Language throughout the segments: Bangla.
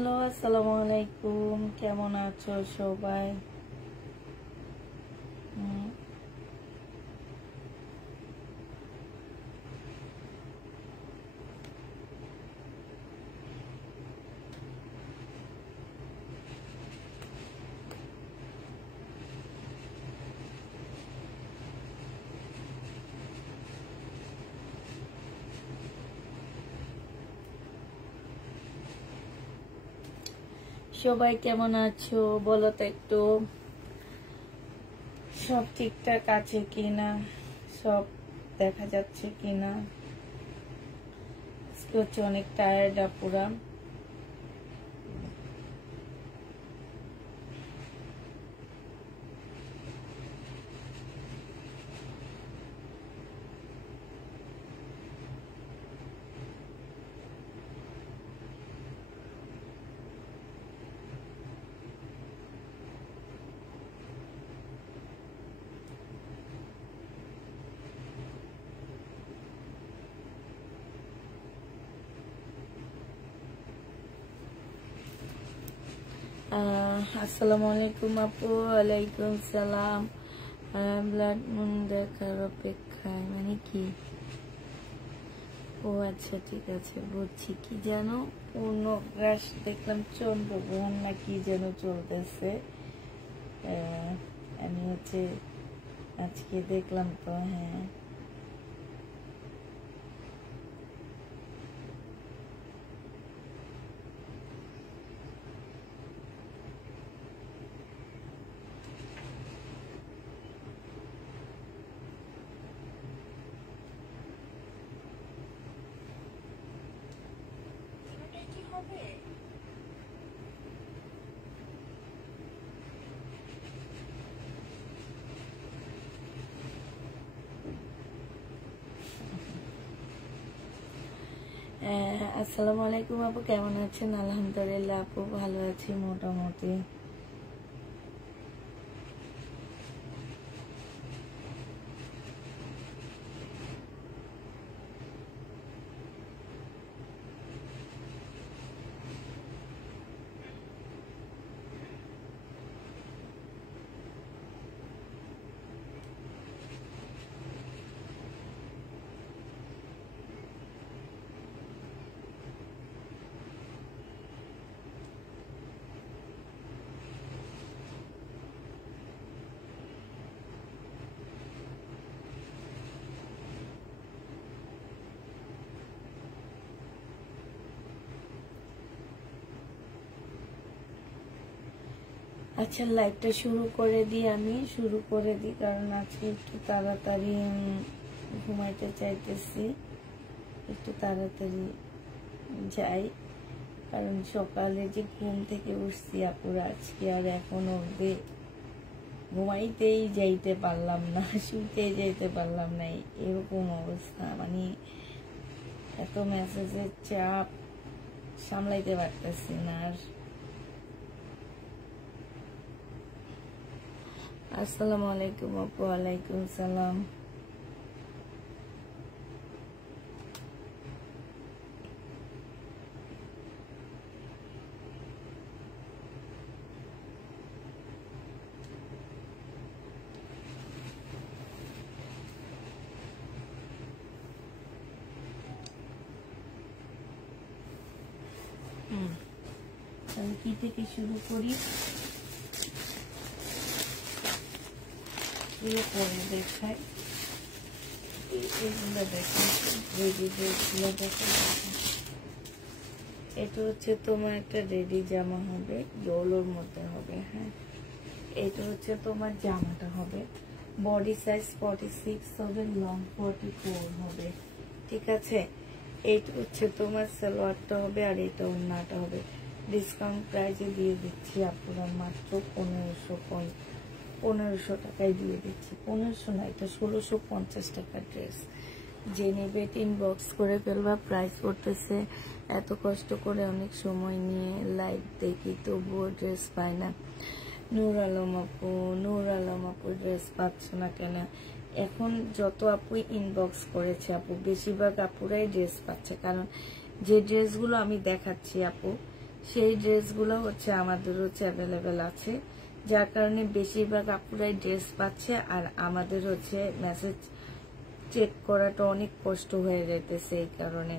হ্যালো, আসসালামু আলাইকুম। কেমন আছো সবাই? সবাই কেমন আছো বলো তো একটু। সব ঠিকঠাক আছে কিনা, সব দেখা যাচ্ছে কিনা? আজকে হচ্ছে অনেক টায়ার্ড আপুরা। আসসালামু আলাইকুম আপু। ওয়ালাইকুম সালাম। ব্লাড মুন দেখার অপেক্ষায় মানে কি? ও আচ্ছা, ঠিক আছে, বুঝছি। কি যেন পূর্ণগ্রাস দেখলাম, চন্দ্রগ্রহণ না কি যেন চলতেছে। আমি হচ্ছে আজকে দেখলাম তো। হ্যাঁ, আসসালামু আলাইকুম আপু, কেমন আছেন? আলহামদুলিল্লাহ আপু, ভালো আছি মোটামুটি। আচ্ছা, লাইভটা শুরু করে দিই। আমি শুরু করে দিই, কারণ আজকে একটু তাড়াতাড়ি ঘুমাইতে চাইতেছি। একটু তাড়াতাড়ি যাই, কারণ সকালে যে ঘুম থেকে উঠছি আপুরা, আজকে আর এখন অব্দি ঘুমাইতেই যাইতে পারলাম না, শুইতেই যাইতে পারলাম না। এরকম অবস্থা, মানে এত মেসেজের চাপ সামলাইতে পারতেছি না আর। আসসালামু আলাইকুম আপু। ওয়ালাইকুম সালাম। আমি কি থেকে শুরু করি? পরে দেখাই, এগুলো দেখেন, রেডিগুলো দেখেন। এটা হচ্ছে তোমার একটা রেডি জামা হবে, ইয়েলোর মধ্যে হবে। হ্যাঁ, এটা হচ্ছে তোমার জামাটা হবে, বডি সাইজ 46 হবে, লং 44 হবে। ঠিক আছে, এইটা হচ্ছে তোমার সালোয়ারটা হবে, আর এটা ওড়নাটা হবে। ডিসকাউন্ট প্রাইসে দিয়ে দিচ্ছি আপনারা মাত্র 1500 টাকায় দিয়ে দিচ্ছি। 1500 না, এটা 1650 টাকার ড্রেস। যে নেবে ইনবক্স করে ফেলবা। প্রাইস করতেছে, এত কষ্ট করে অনেক সময় নিয়ে লাইভ দেখি, তবুও ড্রেস পায় না। নূর আলম আপু ড্রেস পাচ্ছ না কেন? এখন যত আপু ইনবক্স করেছে আপু, বেশিরভাগ আপুরাই ড্রেস পাচ্ছে, কারণ যে ড্রেসগুলো আমি দেখাচ্ছি আপু, সেই ড্রেসগুলো হচ্ছে আমাদের হচ্ছে অ্যাভেলেবেল আছে, যার কারণে বেশিরভাগ আপুরাই ড্রেস পাচ্ছে। আর আমাদের হচ্ছে মেসেজ চেক করাটা অনেক কষ্ট হয়ে যাইতেছে এই কারণে।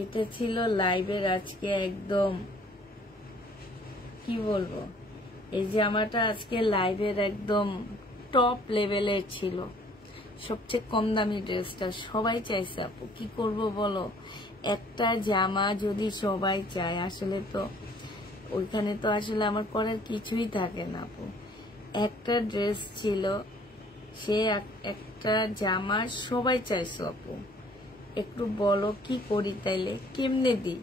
এটা ছিল লাইভের আজকে একদম কি বলবো, এই জামাটা আজকে লাইভের একদম টপ লেভেলের ছিল, সবচেয়ে কম দামি ড্রেসটা সবাই চাইছে আপু, কি করব বলো। একটা জামা যদি সবাই চায় আসলে তো ওইখানে তো আসলে আমার করার কিছুই থাকে না আপু। একটা ড্রেস ছিল, সে একটা জামা সবাই চাইছে আপু, একটু বলো কি করি তাইলে, কেমনে দিই?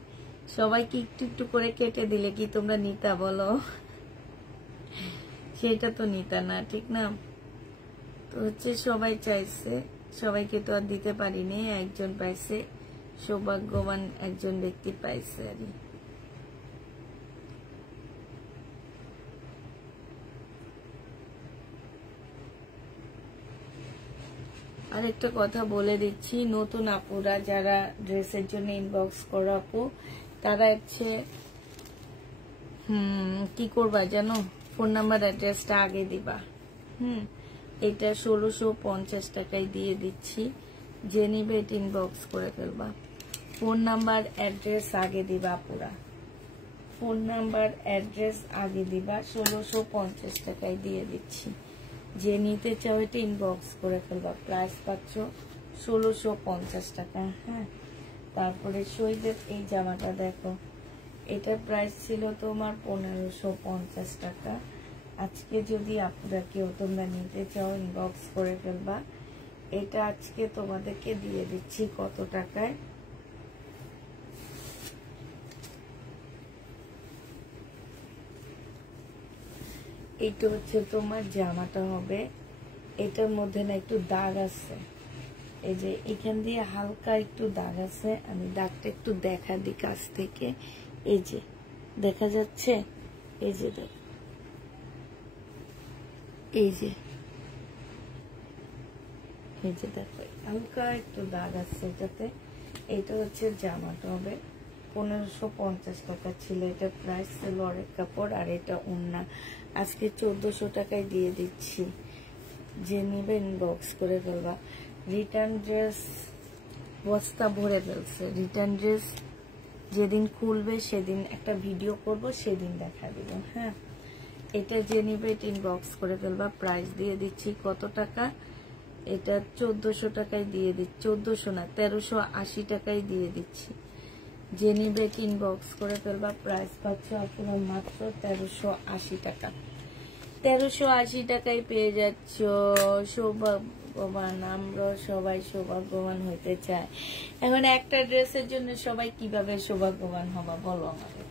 সবাইকে একটু একটু করে কেটে দিলে কি তোমরা নিতা বলো? সেটা তো নিতা না, ঠিক না? তো হচ্ছে সবাই চাইছে, সবাইকে তো আর দিতে পারিনি, একজন পাইছে, সৌভাগ্যবান একজন ব্যক্তি পাইছে। আর একটা কথা বলে দিচ্ছি, নতুন আপুরা যারা ড্রেসের জন্য ইনবক্স করো আপু, তারা হচ্ছে কি করবা জানো, ফোন নাম্বার অ্যাড্রেসটা আগে দিবা। এটা 1650 টাকায় দিয়ে দিচ্ছি, যে নিবে ইনবক্স করে ফেলবা। ফোন নাম্বার অ্যাড্রেস আগে দিবা আপুরা, ফোন নাম্বার অ্যাড্রেস আগে দিবা, 1650 টাকায় দিয়ে দিচ্ছি, যে নিতে চাও এটা ইনবক্স করে ফেলবা। প্রাইস পাচ্ছ 1650 টাকা। হ্যাঁ, তারপরে শহীদের এই জামাটা দেখো, এটার প্রাইস ছিল তোমার 1550 টাকা। আজকে যদি আপনারা কেউ তোমরা নিতে চাও ইনবক্স করে ফেলবা। এটা আজকে তোমাদেরকে দিয়ে দিচ্ছি কত টাকায়, এইটা হচ্ছে তোমার জামাটা হবে, এটার মধ্যে না একটু দাগ আছে, এই যে এখান দিয়ে হালকা একটু দাগ আছে, আমি দাগটা একটু দেখা দিই কাছ থেকে, এই যে দেখা যাচ্ছে, এই যে দেখো, এই যে দেখো হালকা একটু দাগ আছে এটাতে। এটা হচ্ছে জামাটা হবে 1550 টাকা ছিল, এটা প্রাইস ছিল অনেক কাপড়, আর এটা ওড়না আজকে 1400 টাকায় দিয়ে দিচ্ছি, যে নিবে ইনবক্স করে ফেলবা। রিটার্ন ড্রেস বস্তা ভরে ফেলছে, রিটার্ন ড্রেস যেদিন খুলবে সেদিন একটা ভিডিও করব, সেদিন দেখা দিব। হ্যাঁ, এটা যে নিবে ইনবক্স করে ফেলবা। প্রাইস দিয়ে দিচ্ছি কত টাকা, এটা 1400 টাকায় দিয়ে দিচ্ছি, 1400 না 1380 টাকায় দিয়ে দিচ্ছি, যে নিবে ইনবক্স করে ফেলবা। প্রাইস পাচ্ছ আপনার মাত্র 1380 টাকা। 1380 টাকায় পেয়ে যাচ্ছ সৌভাগ্যবান, আমরা সবাই সৌভাগ্যবান হইতে চাই। এখন একটা ড্রেসের জন্য সবাই কিভাবে সৌভাগ্যবান হবা বলো আমাদের,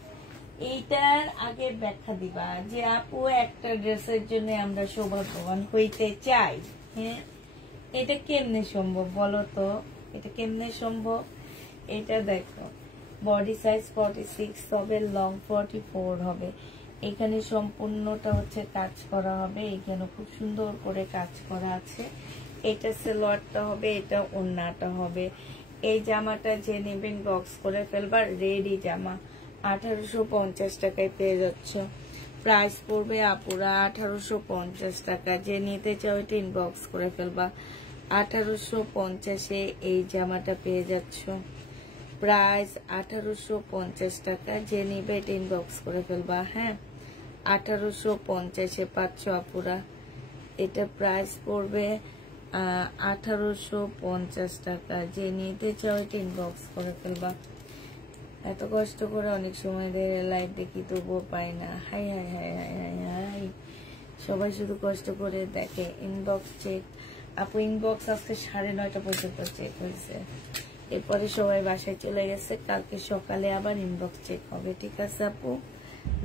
এইটার আগে ব্যাখ্যা দিবা যে আপু একটা ড্রেসের জন্য আমরা সৌভাগ্যবান হইতে চাই। হ্যাঁ, এটা কেমনে সম্ভব বলো তো, এটা কেমনে সম্ভব? এটা দেখো, বডি সাইজ 46 হবে, লং 44 হবে, এখানে সম্পূর্ণটা হচ্ছে কাজ করা হবে, এখানে খুব সুন্দর করে কাজ করা আছে। এটা সালোয়ারটা হবে, এটা ওড়নাটা হবে। এই জামাটা যে নেবেন বক্স করে ফেলবা, রেডি জামা 1850 টাকায় পেয়ে যাচ্ছ। প্রাইস পড়বে আপুরা 1850 টাকা, যে নিতে চাও এটা ইনবক্স করে ফেলবা। 1850-এ এই জামাটা পেয়ে যাচ্ছ, প্রাইস 1850 টাকা, যে নিবে এটা ইনবক্স করে ফেলবা। হ্যাঁ, 1850-এ পাচ্ছ আপুরা, এটা প্রাইস পড়বে 1850 টাকা, যে নিতে চাও এটা ইনবক্স করে ফেলবা। এত কষ্ট করে অনেক সময় ধরে লাইভ দেখি তবুও পাই না, high high high high high high, সবাই শুধু কষ্ট করে দেখে। ইনবক্স চেক আপু, ইনবক্স আজকে 9:30 পর্যন্ত চেক হয়েছে, এরপরে সবাই বাসায় চলে গেছে, কালকে সকালে আবার ইনবক্স চেক হবে, ঠিক আছে আপু?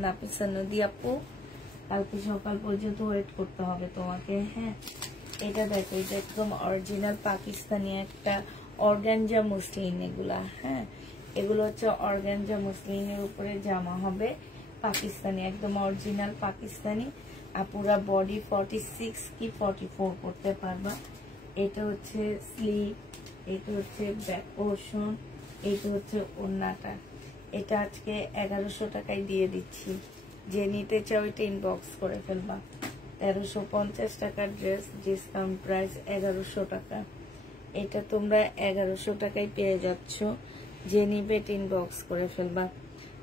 নাফিসা নদী আপু, কালকে সকাল পর্যন্ত ওয়েট করতে হবে তোমাকে। হ্যাঁ, এটা দেখো, এটা একদম অরিজিনাল পাকিস্তানি একটা অর্গানজা মুসলিন, এগুলা হ্যাঁ, এগুলো হচ্ছে অর্গানজা মুসলিনের উপরে জামা হবে, পাকিস্তানি, একদম অরিজিনাল পাকিস্তানি। আপুরা বডি 46 কি 44 করতে পারবা, এটা হচ্ছে স্লিভ, এটা হচ্ছে ব্যাক পোর্শন, এটা হচ্ছে ওড়নাটা। এটা আজকে 1100 টাকায় দিয়ে দিচ্ছি। যে নিতে চাও এটা ইনবক্স করে ফেলবা। 1350 টাকার ড্রেস, ডিসকাউন্ট প্রাইস 1100 টাকা। এটা তোমরা 1100 টাকায় পেয়ে যাচ্ছ। যে নিবে এটা ইনবক্স করে ফেলবা।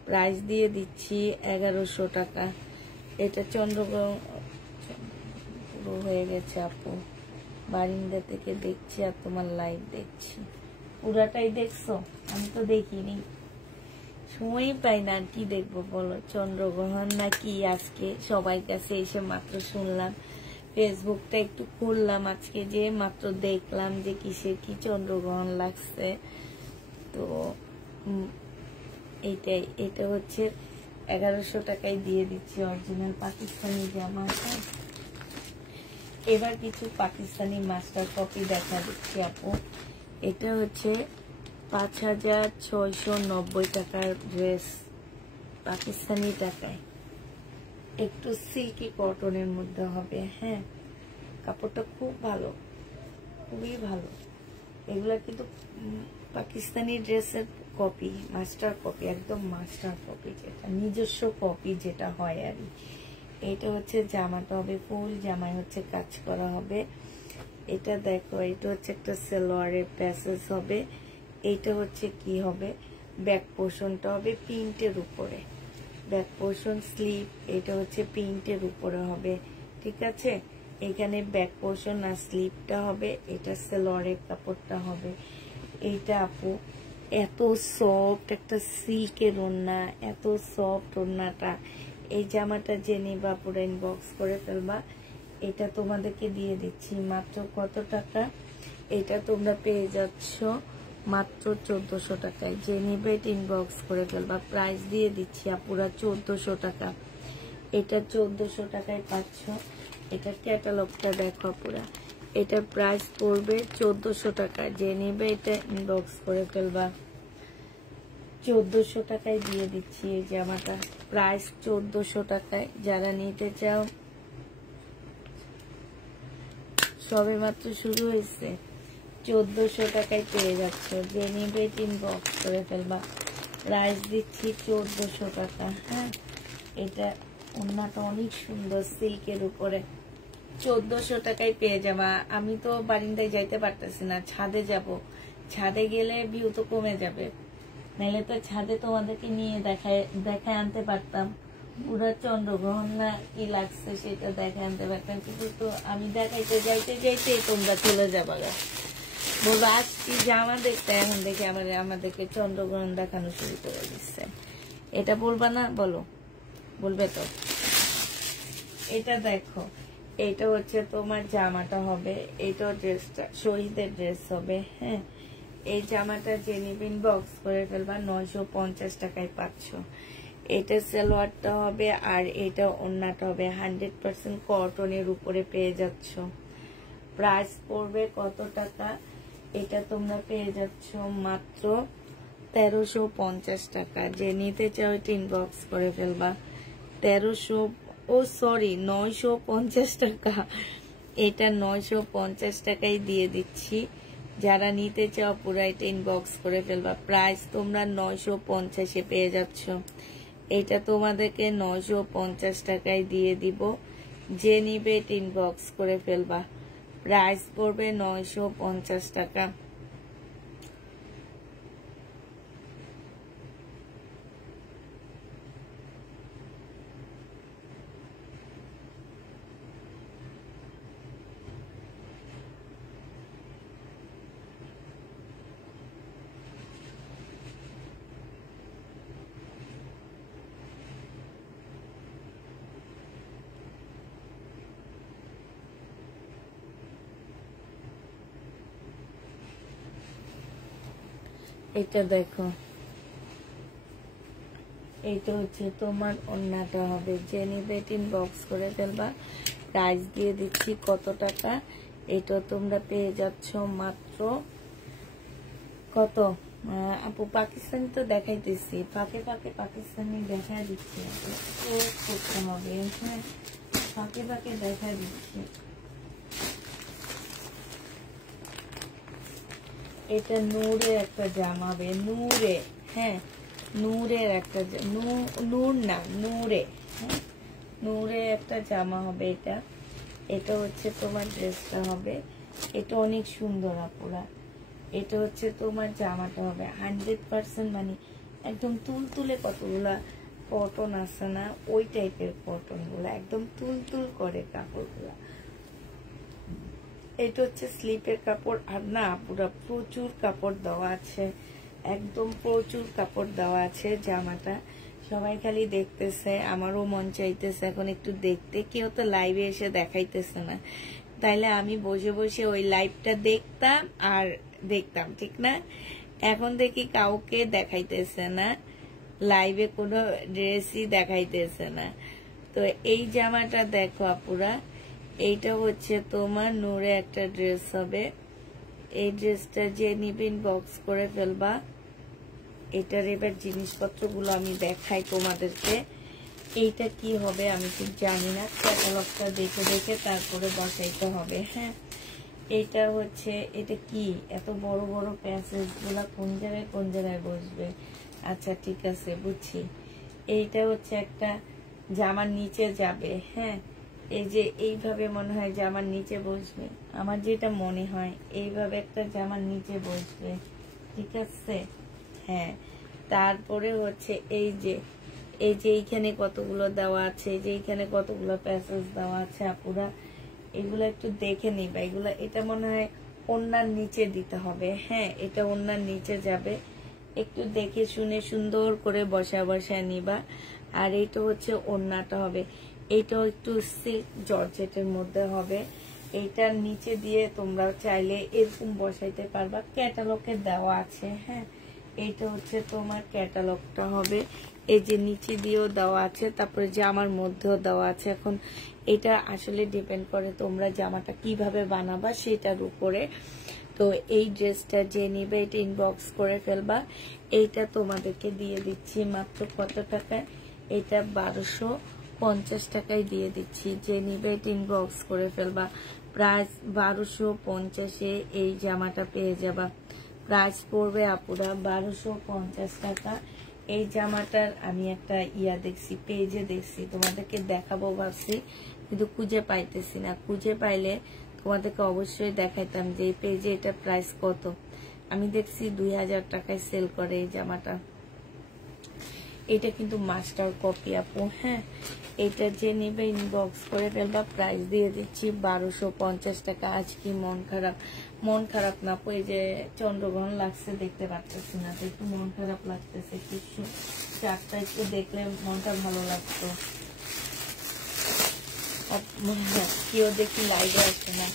প্রাইস দিয়ে দিচ্ছি 1100 টাকা। এটা চন্দ্রগ্রহণ পুরো হয়ে গেছে আপু, বারিন্দা থেকে দেখছি আর তোমার লাইভ দেখছি। পুরাটাই দেখছো? আমি তো দেখিনি, সময়ই পাই না। আর কি দেখবো বলো? চন্দ্রগ্রহণ নাকি আজকে? সবাই কাছে এসে মাত্র শুনলাম, ফেসবুকটা একটু খুললাম আজকে, যে মাত্র দেখলাম যে কিসের কি চন্দ্রগ্রহণ লাগছে। তো এইটাই, এটা হচ্ছে 1100 টাকায় দিয়ে দিচ্ছি অরিজিনাল পাকিস্তানি জামাটা। এবার কিছু পাকিস্তানি মাস্টার কপি দেখা দিচ্ছি আপু। এটা হচ্ছে 5690 টাকার ড্রেস, পাকিস্তানি টাকায়, একটু সিল্কি কটনের মধ্যে হবে। হ্যাঁ, কাপড়টা খুব ভালো, খুবই ভালো। এগুলা কিন্তু পাকিস্তানি ড্রেসের কপি, মাস্টার কপি, একদম মাস্টার কপি, যেটা নিজস্ব কপি যেটা হয় আর। এটা হচ্ছে জামাটা হবে ফুল জামায় হচ্ছে কাজ করা হবে। এটা দেখো, এটা হচ্ছে একটা সালোয়ারের প্যাসেজ হবে। এটা হচ্ছে কি হবে, ব্যাক পোর্শনটা হবে প্রিন্টের উপরে, ব্যাক পোর্শন স্লিভ, এটা হচ্ছে প্রিন্টের উপরে হবে। ঠিক আছে, এখানে ব্যাক পোর্শন আর স্লিভটা হবে, এটা সালোয়ারের কাপড়টা হবে। এইটা আপু এত সফট, একটা সিল্কের ওড়না, এত সফট ওড়নাটা। এই জামাটা যে নিবা পুরো ইনবক্স করে ফেলবা। এটা তোমাদেরকে দিয়ে দিচ্ছি মাত্র কত টাকা? এটা তোমরা পেয়ে যাচ্ছ মাত্র 1400 টাকায়। যে নিবে এটা ইনবক্স করে ফেলবা। প্রাইস দিয়ে দিচ্ছি আপুরা 1400 টাকা। এটা 1400 টাকায় পাচ্ছ। এটা ক্যাটালগটা দেখো পুরা, এটা প্রাইস পড়বে 1400 টাকা। যে নিবে এটা ইনবক্স করে ফেলবা। 1400 টাকায় দিয়ে দিচ্ছি এই জামাটা, প্রাইস 1400 টাকায়। যারা নিতে চাও, সবে মাত্র শুরু হয়েছে, 1400 টাকায় পেয়ে যাচ্ছ। যে নিবে ইনবক্স করে ফেলবা। প্রাইস দিচ্ছি 1400 টাকা। হ্যাঁ, এটা ওড়নাটা অনেক সুন্দর সিল্কের উপরে, 1400 টাকায় পেয়ে যাবা। আমি তো বারিন্দায় যাইতে পারতেছি না, ছাদে যাব। ছাদে গেলে ভিউ তো কমে যাবে, নাইলে তো ছাদে তোমাদেরকে নিয়ে দেখায় আনতে পারতাম পুরো চন্দ্রগ্রহণ না কি লাগছে সেটা দেখায় আনতে পারতাম। কিন্তু তো আমি দেখাইতে যাইতে যাইতে তোমরা চলে যাবা, বলবো আসছি জামা দেখতে, এখন দেখে আমাদেরকে চন্দ্রগ্রহণ দেখানো শুরু করে দিচ্ছে। এটা বলবা না? বলো, বলবে তো। এটা দেখো, এটা হচ্ছে তোমার জামাটা হবে, এটা ড্রেসটা শহীদের ড্রেস হবে। হ্যাঁ, এই জামাটা যে নিবেন বক্স করে ফেলবা। 950 টাকায় পাচ্ছ। এটা সালোয়ারটা হবে আর এটা ওড়নাটা হবে 100% কটনের উপরে পেয়ে যাচ্ছ। প্রাইস পড়বে কত টাকা? এটা তোমরা পেয়ে যাচ্ছ মাত্র 1350 টাকা। যে নিতে চাও এটা ইনবক্স করে ফেলবা। 950 টাকা। এটা 950 টাকায় দিয়ে দিচ্ছি। যারা নিতে চাও পুরো এটা ইনবক্স করে ফেলবা। প্রাইস তোমরা 950-এ পেয়ে যাচ্ছ। এটা তোমাদেরকে 950 টাকায় দিয়ে দিব। যে নিবে এটা ইনবক্স করে ফেলবা। প্রাইস পড়বে 950 টাকা। এটা দেখো, এইটা হচ্ছে তোমার ওড়নাটা হবে। যে নিবে ইনবক্স করে ফেলবা। প্রাইস দিয়ে দিচ্ছি কত টাকা? এটা তোমরা পেয়ে যাচ্ছ মাত্র কত? আপু পাকিস্তানি তো দেখাইতেছি, ফাঁকে ফাঁকে পাকিস্তানি দেখা দিচ্ছি, করতে হবে। ফাঁকে ফাঁকে দেখা দিচ্ছি। এটা নূরের একটা জামা হবে, নূরে, হ্যাঁ নূরের একটা নূর না নূরে, হ্যাঁ নূরে একটা জামা হবে এটা। এটা হচ্ছে তোমার ড্রেসটা হবে, এটা অনেক সুন্দর আপুরা। এটা হচ্ছে তোমার জামাটা হবে 100% মানে একদম তুলতুলে, কতগুলা কটন আছে না ওই টাইপের কটন গুলা, একদম তুলতুল করে কাপড়গুলা। এটা হচ্ছে স্লিপের কাপড়। আর না পুরো প্রচুর কাপড় দেওয়া আছে, একদম প্রচুর কাপড় দেওয়া আছে জামাটা। সবাই খালি দেখতেছে, আমারও মন চাইতেছে এখন একটু দেখতে, কেউ তো লাইভে এসে দেখাইতেছে না, তাইলে আমি বসে বসে ওই লাইভটা দেখতাম আর দেখতাম, ঠিক না? এখন দেখি কাউকে দেখাইতেছে না, লাইভে কোনো ড্রেসই দেখাইতেছে না। তো এই জামাটা দেখো আপুরা, এইটা হচ্ছে তোমার নূরে একটা ড্রেস হবে। এই ড্রেসটা যে নিবেন বক্স করে ফেলবা। এটার এবার জিনিসপত্রগুলো আমি দেখাই তোমাদেরকে। এইটা কি হবে আমি ঠিক জানি না, ক্যাটালগটা দেখে দেখে তারপরে বসাইতে হবে। হ্যাঁ এটা হচ্ছে, এটা কি এত বড় বড় প্যাসেজ গুলা কোন জায়গায় বসবে? আচ্ছা ঠিক আছে বুঝছি, এইটা হচ্ছে একটা জামার নিচে যাবে। হ্যাঁ এই যে এইভাবে মনে হয় জামার নিচে বসবে, আমার যেটা মনে হয় এইভাবে একটা জামার নিচে বসবে, ঠিক আছে? হ্যাঁ তারপরে হচ্ছে এই যে এইখানে কতগুলো দেওয়া আছে, যে এইখানে কতগুলো প্যাসেজ দেওয়া আছে আপুরা, এগুলো একটু দেখে নিবা। এগুলা এটা মনে হয় ওড়নার নিচে দিতে হবে। হ্যাঁ এটা ওড়নার নিচে যাবে, একটু দেখে শুনে সুন্দর করে বসা নিবা। আর এইটা হচ্ছে ওড়নাটা হবে, এইটাও একটু জর্জেটের মধ্যে হবে। এইটার নিচে দিয়ে তোমরা চাইলে এরকম বসাইতে পারবা, ক্যাটালগে দেওয়া আছে। হ্যাঁ এইটা হচ্ছে তোমার ক্যাটালগটা হবে, এই যে নিচে দিয়েও দেওয়া আছে, তারপরে জামার মধ্যেও দেওয়া আছে। এখন এটা আসলে ডিপেন্ড করে তোমরা জামাটা কিভাবে বানাবা সেটার উপরে। তো এই ড্রেসটা যে নিবে এটা ইনবক্স করে ফেলবা। এইটা তোমাদেরকে দিয়ে দিচ্ছি মাত্র কত টাকায়? এটা 1250 টাকায় দিয়ে দিচ্ছি। যে নিবে এটা ইনবক্স করে ফেলবা। প্রাইস 1250-এ এই জামাটা পেয়ে যাবা। প্রাইস পড়বে আপুরা 1250 টাকা। এই জামাটার আমি একটা দেখছি, পেজে দেখছি, তোমাদেরকে দেখাবো ভাবছি কিন্তু খুঁজে পাইতেছি না। খুঁজে পাইলে তোমাদেরকে অবশ্যই দেখাইতাম যে এই পেজে এটা প্রাইস কত। আমি দেখছি 2000 টাকায় সেল করে এই জামাটা। এটা কিন্তু মাস্টার কপি আপু। হ্যাঁ এটা যে নিবে ইনবক্স করে ফেলবা। প্রাইস দিয়ে দিচ্ছি 1250 টাকা। আজ কি মন খারাপ না আপু, এই যে চন্দ্রগ্রহণ লাগছে দেখতে পাচ্ছি না, তো একটু মন খারাপ লাগতেছে। কিছু চারটা একটু দেখলে মনটা ভালো লাগতো। কেউ দেখি লাইভে আসে না,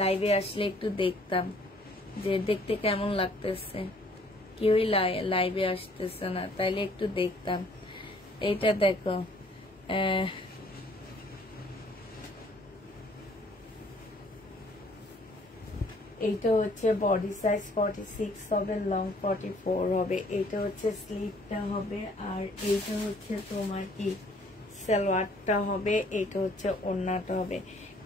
লাইভে আসলে একটু দেখতাম যে দেখতে কেমন লাগতেছে। কেউই লাইভে আসতেছে না, তাইলে একটু দেখতাম। এইটা দেখো, এইটা হচ্ছে বডি সাইজ 46 হবে, লং 44 হবে। এইটা হচ্ছে স্লিভটা হবে, আর এইটা হচ্ছে তোমার কি সালোয়ারটা হবে। এইটা হচ্ছে ওড়নাটা হবে।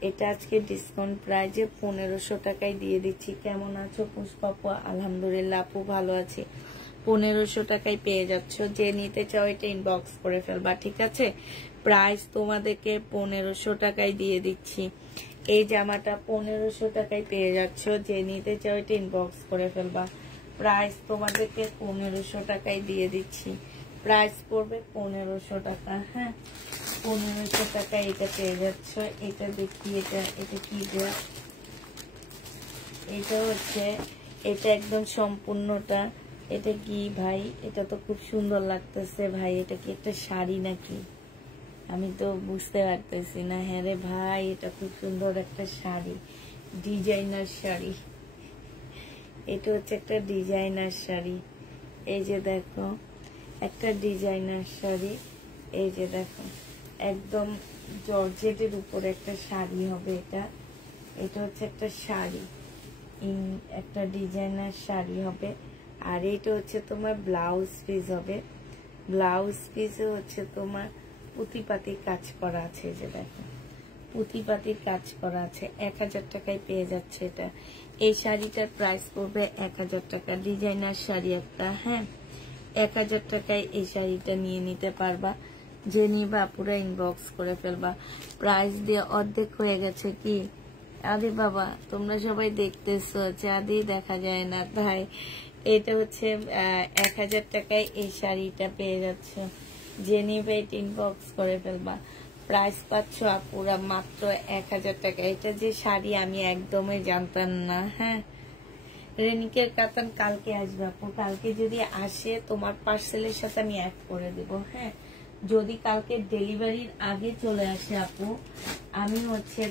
এটা আজকে ডিসকাউন্ট প্রাইজে 1500 টাকায় দিয়ে দিচ্ছি। কেমন আছো পুষ্পাপু? আলহামদুলিল্লাহ আপু ভালো আছি। 1500 টাকায় পেয়ে যাচ্ছ। যে নিতে চাও এটা ইনবক্স করে ফেলবা, ঠিক আছে? প্রাইস তোমাদেরকে 1500 টাকায় দিয়ে দিচ্ছি। এই জামাটা 1500 টাকায় পেয়ে যাচ্ছ। যে নিতে চাও এটা ইনবক্স করে ফেলবা। প্রাইস তোমাদেরকে 1500 টাকায় দিয়ে দিচ্ছি। প্রাইস পড়বে 1500 টাকা। হ্যাঁ 1500 টাকায় এটা পেয়ে যাচ্ছ। এটা দেখি, এটা কি ড্রেস? এটা হচ্ছে, এটা একদম সম্পূর্ণটা। এটা কি ভাই? এটা তো খুব সুন্দর লাগতেছে ভাই। এটা কি একটা শাড়ি নাকি? আমি তো বুঝতে পারতেছি না। হ্যাঁ রে ভাই, এটা খুব সুন্দর একটা শাড়ি, ডিজাইনার শাড়ি। এটা হচ্ছে একটা ডিজাইনার শাড়ি। এই যে দেখো একটা ডিজাইনার শাড়ি। এই যে দেখো একদম জর্জেটের উপরে একটা শাড়ি হবে এটা। এটা হচ্ছে একটা শাড়ি, একটা ডিজাইনার শাড়ি হবে। আর এটা হচ্ছে তোমার ব্লাউজ পিস হবে। ব্লাউজ পিসে হচ্ছে তোমার পুঁতিপাতির কাজ করা আছে। যে দেখো পুঁতিপাতির কাজ করা আছে। 1000 টাকায় পেয়ে যাচ্ছে এটা। এই শাড়িটার প্রাইস পড়বে 1000 টাকা, ডিজাইনার শাড়ি একটা। হ্যাঁ, 1000 টাকায় এই শাড়িটা নিয়ে নিতে পারবা। যে নিবা পুরো ইনবক্স করে ফেলবা। প্রাইস দিয়ে অর্ধেক হয়ে গেছে কি? আরে বাবা, তোমরা সবাই দেখতেছো, চাঁদি দেখা যায় না তাই। এটা হচ্ছে 1000 টাকায় এই শাড়িটা পেয়ে যাচ্ছ। যে নিবে এটা ইনবক্স করে ফেলবা। প্রাইস পাচ্ছ আপুরা মাত্র 1000 টাকা। এটা যে শাড়ি আমি একদমই জানতাম না। হ্যাঁ, রেনিকের কাতান কালকে আসবে আপু। কালকে যদি আসে তোমার পার্সেলের সাথে আমি অ্যাড করে দেব। হ্যাঁ, যদি কালকে ডেলিভারির আগে চলে আসে আপু, আমি হচ্ছে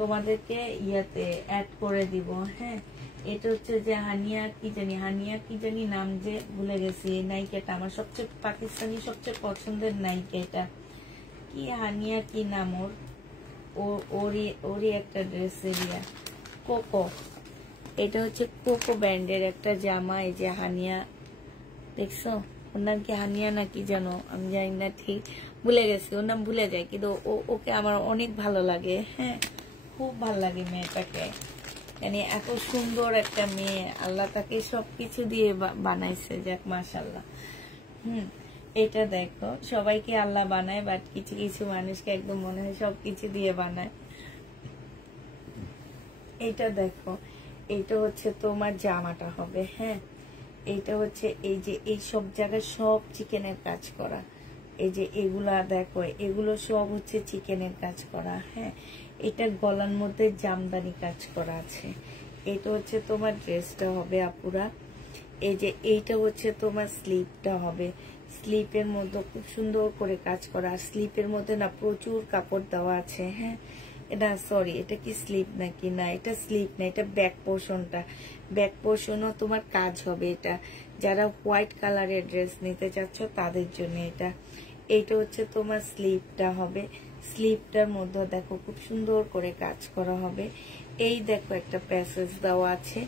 তোমাদেরকে ইয়াতে অ্যাড করে দিব। হ্যাঁ, এটা হচ্ছে যে হানিয়া কি জানি নাম যে ভুলে গেছি। এই নায়িকাটা আমার সবচেয়ে পাকিস্তানি সবচেয়ে পছন্দের নায়িকা। এটা কি হানিয়া কি নাম ওরই একটা ড্রেস এরিয়া কোকো। এটা হচ্ছে কোকো ব্র্যান্ডের একটা জামা। এই যে হানিয়া, দেখছো ওর নাম কি হানিয়া না কি জানো, আমি জানি না, ঠিক ভুলে গেছি ওর নাম, ভুলে যায়। কিন্তু ওকে আমার অনেক ভালো লাগে। হ্যাঁ, খুব ভালো লাগে মেয়েটাকে। মানে এত সুন্দর একটা মেয়ে, আল্লাহ তাকে সবকিছু দিয়ে বানাইছে, যাক মাশাআল্লাহ। এটা দেখো, সবাইকে আল্লাহ বানায়, বাট কিছু কিছু মানুষকে একদম মনে হয় সবকিছু দিয়ে বানায়। এটা দেখো, এটা হচ্ছে তোমার জামাটা হবে। হ্যাঁ, এইটা হচ্ছে এই যে এই সব জায়গায় সব চিকেনের কাজ করা। এই যে এগুলা দেখো, এগুলো সব হচ্ছে চিকেনের কাজ করা। হ্যাঁ, এটা গলার মধ্যে জামদানি কাজ করা আছে। এটা হচ্ছে তোমার ড্রেসটা হবে আপুরা। এই যে এইটা হচ্ছে তোমার স্লিপটা হবে। স্লিপের মধ্যে খুব সুন্দর করে কাজ করা। স্লিপের মধ্যে না প্রচুর কাপড় দেওয়া আছে। হ্যাঁ, এটা সরি, এটা কি স্লিপ নাকি? না, এটা স্লিপ না, এটা ব্যাক পোর্শনটা। ব্যাক পোর্শনও তোমার কাজ হবে। এটা যারা হোয়াইট কালারের ড্রেস নিতে চাচ্ছ তাদের জন্য এটা। এইটা হচ্ছে তোমার স্লিপটা হবে। স্লিপটার মধ্যে দেখো খুব সুন্দর করে কাজ করা হবে। এই দেখো একটা প্যাসেজ দেওয়া আছে।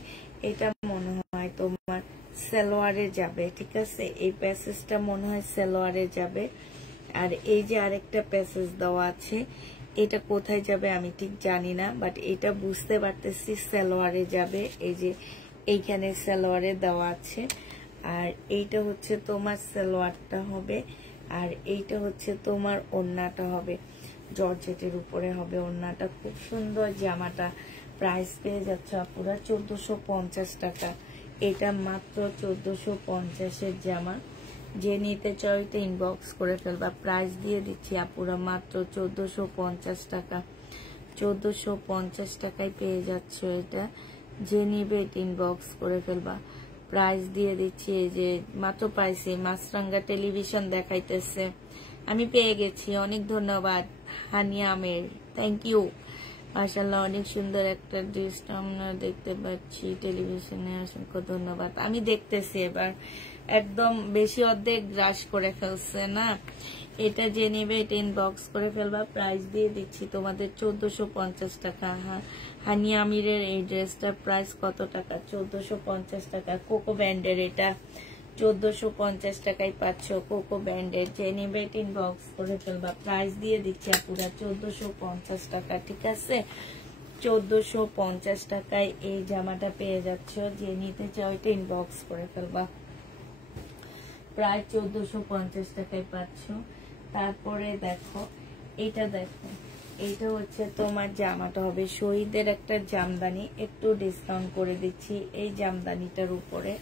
এটা মনে হয় তোমার সালোয়ারে যাবে। ঠিক আছে, এই প্যাসেজটা মনে হয় সালোয়ারে যাবে। আর এই যে আরেকটা প্যাসেজ দেওয়া আছে, এটা কোথায় যাবে আমি ঠিক জানি না, বাট এটা বুঝতে পারতেছি সালোয়ারে যাবে। এই যে এইখানে সালোয়ারে দেওয়া আছে। আর এইটা হচ্ছে তোমার সালোয়ারটা হবে। আর এইটা হচ্ছে তোমার ওড়নাটা হবে, জর্জেটের উপরে হবে ওড়নাটা। খুব সুন্দর জামাটা। প্রাইস পেয়ে যাচ্ছে আপুরা 1450 টাকা। এটা মাত্র 1450-এর জামা। যে নিতে চাও এটা ইনবক্স করে ফেলবা। প্রাইস দিয়ে দিচ্ছি আপুরা মাত্র 1450 টাকা। 1450 টাকায় পেয়ে যাচ্ছ এটা। যে নিবে এটা ইনবক্স করে ফেলবা। প্রাইস দিয়ে দিচ্ছি। এই যে মাত্র পাইছি, মাছরাঙ্গা টেলিভিশন দেখাইতেছে, আমি পেয়ে গেছি। অনেক ধন্যবাদ হানিয়া আমের, থ্যাংক ইউ। মাশাআল্লাহ, অনেক সুন্দর একটা ড্রেস আমরা দেখতে পাচ্ছি টেলিভিশনে, অসংখ্য ধন্যবাদ। আমি দেখতেছি এবার, একদম বেশি অর্ধেক গ্রাস করে ফেলছে না। এটা যে নেবে এটা ইনবক্স করে ফেলবা। প্রাইস দিয়ে দিচ্ছি তোমাদের 1450 টাকা। হানিয়া আমিরের এই ড্রেসটার প্রাইস কত টাকা? 1450 টাকা। কোকো ব্র্যান্ডের এটা 1450 টাকায় পাচ্ছ। কোকো ব্র্যান্ডের যে নেবে এটা ইনবক্স করে ফেলবা। প্রাইস দিয়ে দিচ্ছি পুরা 1450 টাকা। ঠিক আছে, 1450 টাকায় এই জামাটা পেয়ে যাচ্ছ। যে নিতে চাও এটা ইনবক্স করে ফেলবা। প্রায় 1450 টাকায় পাচ্ছ। তারপরে দেখো এটা, দেখো এইটা হচ্ছে তোমার জামাটা হবে শহীদের একটা জামদানি, একটু ডিসকাউন্ট করে দিচ্ছি এই জামদানিটার উপরে।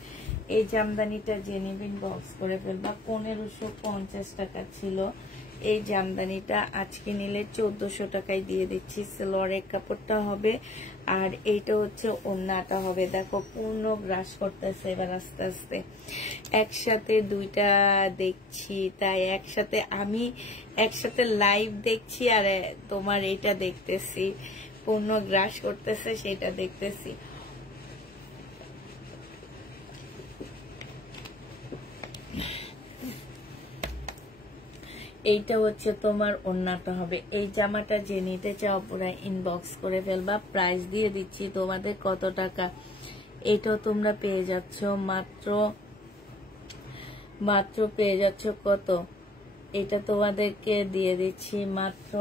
এই জামদানিটা যে নিবেন বক্স করে ফেলবা। 1550 টাকা ছিল এই জামদানিটা, আজকে নিলে 1400 টাকায় দিয়ে দিচ্ছি। সালোয়ারের কাপড়টা হবে আর এইটা হচ্ছে ওড়নাটা হবে। দেখো পূর্ণ গ্রাস করতেছে এবার আস্তে আস্তে। একসাথে দুইটা দেখছি, তাই আমি একসাথে লাইভ দেখছি আর তোমার এইটা দেখতেছি, পূর্ণ গ্রাস করতেছে সেটা দেখতেছি। এইটা হচ্ছে তোমার ওড়নাটা হবে। এই জামাটা যে নিতে চাও পুরো ইনবক্স করে ফেলবা। প্রাইস দিয়ে দিচ্ছি তোমাদের কত টাকা, এটাও তোমরা পেয়ে যাচ্ছ মাত্র পেয়ে যাচ্ছ কত, এটা তোমাদেরকে দিয়ে দিচ্ছি মাত্র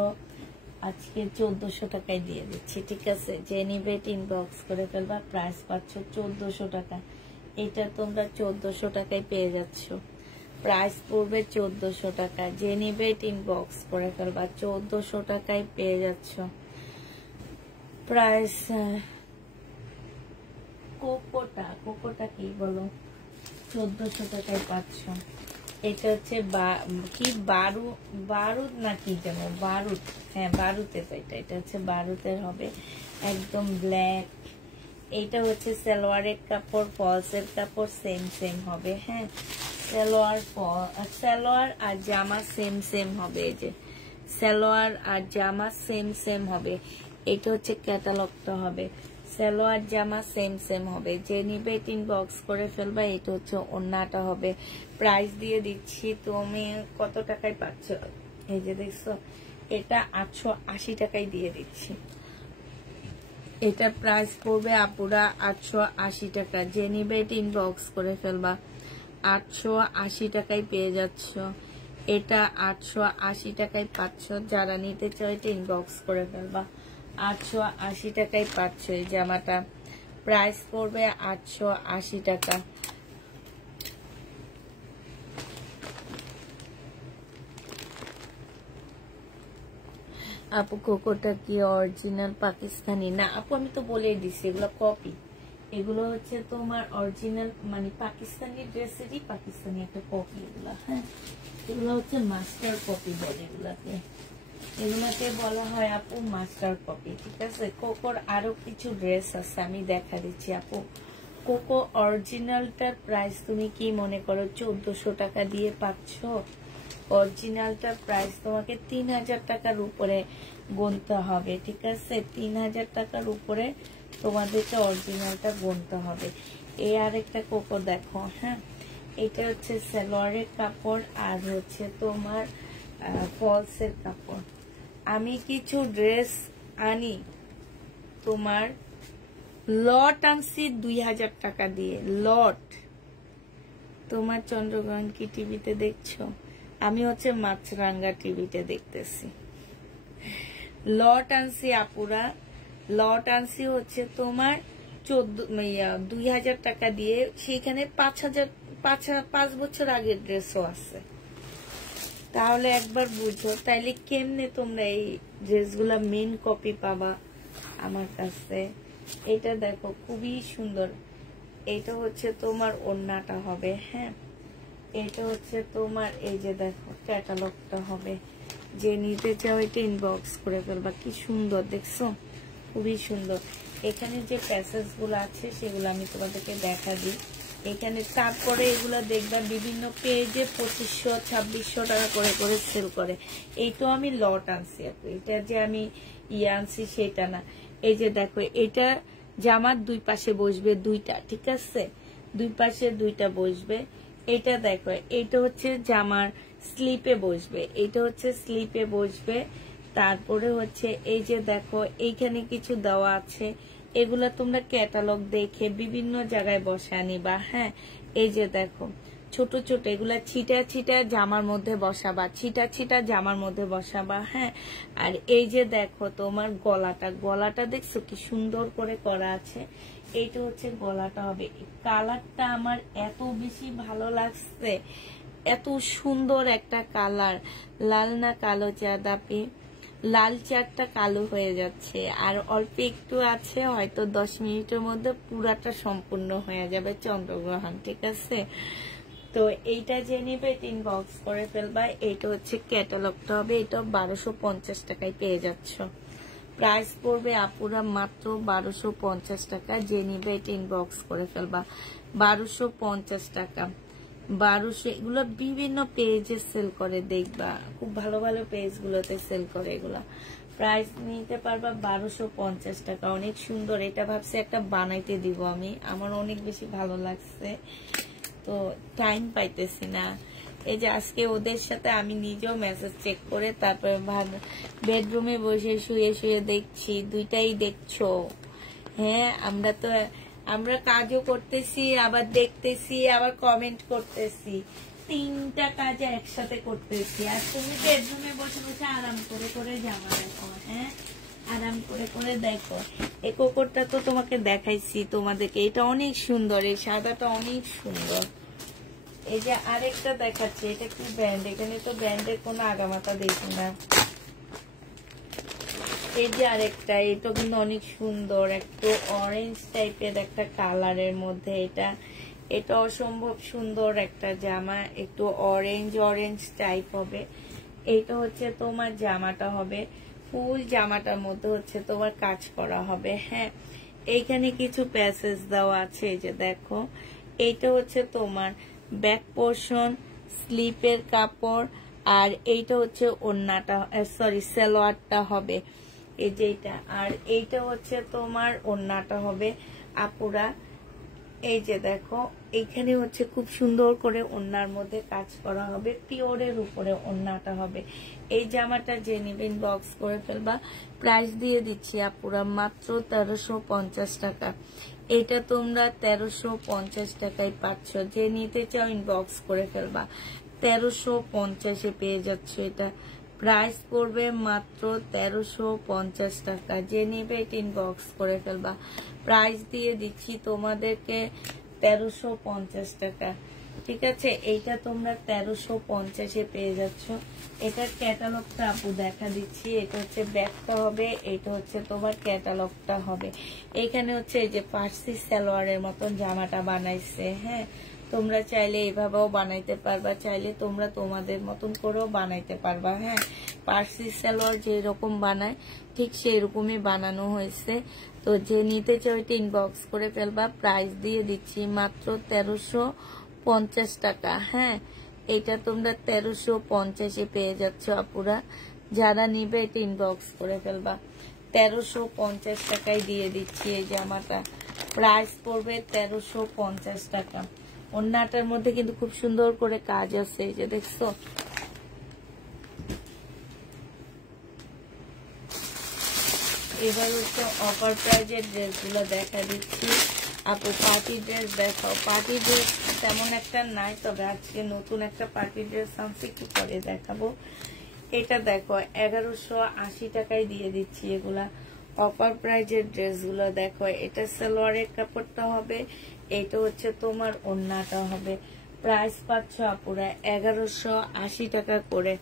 আজকে 1400 টাকায় দিয়ে দিচ্ছি, ঠিক আছে? যে নিবে ইনবক্স করে ফেলবা, প্রাইস পাচ্ছ 1400 টাকা। এটা তোমরা 1400 টাকায় পেয়ে যাচ্ছ, প্রাইস পড়বে 1400 টাকা। যে নিবে ইনবক্স করে ফেলবা, 1400 টাকায় পেয়ে যাচ্ছ প্রাইস। কোকোটা কি বলো, 1400 টাকায় পাচ্ছ। এটা হচ্ছে কি বারুদ না কি যেন, বারুদ, হ্যাঁ বারুদের, এটা হচ্ছে বারুদের হবে, একদম ব্ল্যাক। এইটা হচ্ছে সালোয়ারের কাপড়, ফলসের কাপড় সেম হবে, হ্যাঁ সালোয়ার আর জামা সেম হবে। এই যে সালোয়ার আর জামা সেম হবে। এটা হচ্ছে ক্যাটালগটা হবে, সালোয়ার জামা সেম হবে। যে নিবে ইনবক্স করে ফেলবা। এটা হচ্ছে ওড়নাটা হবে, প্রাইস দিয়ে দিচ্ছি। তুমি কত টাকায় পাচ্ছ? এই যে দেখছো, এটা 880 টাকায় দিয়ে দিচ্ছি। এটা প্রাইস পড়বে আপুরা 880 টাকা। যে নিবে ইনবক্স করে ফেলবা, 880 টাকায় পেয়ে যাচ্ছ। এটা 880 টাকায় পাচ্ছ। যারা নিতে চাও এটা ইনবক্স করে ফেলবা, 880 টাকায় পাচ্ছ। এই জামাটা প্রাইস পড়বে 880 টাকা। আপু কোকোটা কি অরিজিনাল পাকিস্তানি? না আপু, আমি তো বলেই দিছি এগুলো কপি। এগুলো হচ্ছে তোমার অরিজিনাল, মানে পাকিস্তানি ড্রেসেরই পাকিস্তানি একটা কপি এগুলা, হ্যাঁ এগুলো হচ্ছে মাস্টার কপি বলে এগুলাকে। এগুলাকে বলা হয় আপু মাস্টার কপি, ঠিক আছে? কোকোর আরো কিছু ড্রেস আছে, আমি দেখা দিচ্ছি আপু। কোকো অরিজিনালটার প্রাইস তুমি কি মনে করো 1400 টাকা দিয়ে পাচ্ছ? অরিজিনালটার প্রাইস তোমাকে 3000 টাকার উপরে গুনতে হবে, ঠিক আছে? 3000 টাকার উপরে তোমাদেরকে অরিজিনালটা গুনতে হবে। এই আরেকটা কোকো দেখো, হ্যাঁ এটা হচ্ছে সালোয়ারের কাপড় আর হচ্ছে তোমার ফলসের কাপড়। আমি কিছু ড্রেস আনি তোমার লট আনছি 2000 টাকা দিয়ে, লট। তোমার চন্দ্রগ্রহণ কি টিভিতে দেখছো? আমি হচ্ছে মাছরাঙ্গা টিভিতে দেখতেছি। লট আনছি আপুরা, লট আনছি হচ্ছে তোমার 2000 টাকা দিয়ে। সেইখানে 5 বছর আগের ড্রেসও আছে। তাহলে একবার বুঝো তাইলে কেমনে তোমরা এই ড্রেসগুলা মেন কপি পাবা আমার কাছে। এটা দেখো খুবই সুন্দর। এটা হচ্ছে তোমার ওড়নাটা হবে, হ্যাঁ এটা হচ্ছে তোমার এই যে দেখো ক্যাটালগটা হবে। যে নিতে চাও এটা ইনবক্স করে ফেলবা। কি সুন্দর দেখছো, খুবই সুন্দর। এখানে যে প্যাসেজ গুলো আছে সেগুলো আমি তোমাদেরকে দেখা দিই এখানে। তারপরে এগুলা দেখবা বিভিন্ন পেজে 2500 2600 টাকা করে সেল করে। এই তো আমি লট আনছি আপু, এটা যে আমি আনছি সেটা না। এই যে দেখো এটা জামার দুই পাশে বসবে দুইটা, ঠিক আছে? দুই পাশে দুইটা বসবে। এটা দেখো এটা হচ্ছে জামার স্লিপে বসবে, এটা হচ্ছে স্লিপে বসবে। তারপরে হচ্ছে এই যে দেখো এইখানে কিছু দেওয়া আছে, এগুলা তোমরা ক্যাটালগ দেখে বিভিন্ন জায়গায় বসায় নিবা, হ্যাঁ এই যে দেখো ছোট ছোট এগুলা ছিটা জামার মধ্যে বসাবা, ছিটা জামার মধ্যে বসাবা, হ্যাঁ। আর এই যে দেখো তোমার গলাটা দেখছো কি সুন্দর করে করা আছে। এইটা হচ্ছে গলাটা হবে। কালারটা আমার এত বেশি ভালো লাগছে, এত সুন্দর একটা কালার। লাল না কালো চাঁদাপি, লাল চারটা কালো হয়ে যাচ্ছে আর অল্প একটু আছে, হয়তো 10 মিনিটের মধ্যে পুরাটা সম্পূর্ণ হয়ে যাবে চন্দ্রগ্রহণ, ঠিক আছে? তো এইটা যে নিবে ইনবক্স করে ফেলবা। এইটা হচ্ছে ক্যাটালগটা হবে, এটা 1250 টাকায় পেয়ে যাচ্ছ। প্রাইস পড়বে আপুরা মাত্র 1250 টাকা। যে নিবে এটা ইনবক্স করে ফেলবা, 1250 টাকা। 1200 এগুলো বিভিন্ন পেজে সেল করে, দেখবা খুব ভালো ভালো পেজ গুলোতে সেল করে এগুলা। প্রাইস নিতে পারবা 1250 টাকা। অনেক সুন্দর। এটা ভাবছি একটা বানাইতে দিব আমি, আমার অনেক বেশি ভালো লাগছে, তো টাইম পাইতেছি না। এই যে আজকে ওদের সাথে আমি নিজেও মেসেজ চেক করে তারপরে বেডরুমে বসে শুয়ে দেখছি, দুইটাই দেখছো, হ্যাঁ আমরা কাজও করতেছি, আবার দেখতেছি, আবার কমেন্ট করতেছি। 3টা কাজ একসাথে করতেছি। আর তুমি বেডরুমে বসে বসে আরাম করে করে জামা দেখো, হ্যাঁ আরাম করে করে দেখো। এই কোকরটা তো তোমাকে দেখাইছি তোমাদেরকে, এটা অনেক সুন্দর, এই সাদাটা অনেক সুন্দর। এই যে আরেকটা দেখাচ্ছি, এটা কি ব্র্যান্ড, এখানে তো ব্র্যান্ডের কোনো আগামাতা দেখি না। এই যে আরেকটা, এটা কিন্তু অনেক সুন্দর, একটু অরেঞ্জ টাইপের একটা কালারের মধ্যে। এটা অসম্ভব সুন্দর একটা জামা, একটু অরেঞ্জ অরেঞ্জ টাইপ হবে। এইটা হচ্ছে তোমার জামাটা হবে ফুল, জামাটার মধ্যে হচ্ছে তোমার কাজ করা হবে। হ্যাঁ, এইখানে কিছু প্যাসেজ দেওয়া আছে, এই যে দেখো। এইটা হচ্ছে তোমার ব্যাক পোর্শন, স্লিপের কাপড়, আর এইটা হচ্ছে ওড়নাটা, সরি সালোয়ারটা হবে এই যে এইটা। আর এইটা হচ্ছে তোমার ওড়নাটা হবে আপুরা। এই যে দেখো, এইখানে হচ্ছে খুব সুন্দর করে ওড়নার মধ্যে কাজ করা হবে, পিওরের উপরে ওড়নাটা হবে। এই জামাটা যে নিবেন বক্স করে ফেলবা। প্রাইস দিয়ে দিচ্ছি আপুরা মাত্র 1350 টাকা। এটা তোমরা 1350 টাকায় পাচ্ছ, যে নিতে চাও ইনবক্স করে ফেলবা। 1350-এ পেয়ে যাচ্ছ। এটা প্রাইস পড়বে মাত্র 1350 টাকা, যে নিবে এটা ইনবক্স করে ফেলবা। প্রাইস দিয়ে দিচ্ছি তোমাদেরকে 1350 টাকা, ঠিক আছে। এইটা তোমরা 1350-এ পেয়ে যাচ্ছ। এটার ক্যাটালগটা আপু দেখা দিচ্ছি। এটা হচ্ছে ব্যাগটা হবে, এটা হচ্ছে তোমার ক্যাটালগটা হবে। এখানে হচ্ছে এই যে পার্সি সালোয়ারের মতন জামাটা বানাইছে। হ্যাঁ, তোমরা চাইলে এইভাবেও বানাইতে পারবা, চাইলে তোমরা তোমাদের মতন করেও বানাইতে পারবা। হ্যাঁ, পার্সি সালোয়ার যেরকম বানায় ঠিক সেই রকমই বানানো হয়েছে। তো যে নিতে চাও এটা ইনবক্স করে ফেলবা। প্রাইস দিয়ে দিচ্ছি মাত্র 1350 টাকা। হ্যাঁ, এটা তোমরা 1350-এ পেয়ে যাচ্ছ আপুরা। যারা নিবে এটা ইনবক্স করে ফেলবা। 1350 টাকায় দিয়ে দিচ্ছি এই জামাটা। প্রাইস পড়বে 1350 টাকা। ওড়নাটার মধ্যে কিন্তু খুব সুন্দর করে কাজ আছে, এই যে দেখছো। এবার হচ্ছে অফার প্রাইজের ড্রেসগুলো দেখা দিচ্ছি আপু। পার্টি ড্রেস দেখাও। পার্টি ড্রেস তেমন একটা নাই, তবে আজকে নতুন একটা পার্টি ড্রেস আনছি, কি করে দেখাবো। এটা দেখো 1180 টাকায় দিয়ে দিচ্ছি এগুলা। অফার প্রাইজের ড্রেসগুলো দেখো। এটা সালোয়ারের কাপড়টা হবে, এটা হচ্ছে তোমার ওড়নাটা হবে। প্রাইস পাচ্ছ আপুরা 1180 টাকা করে।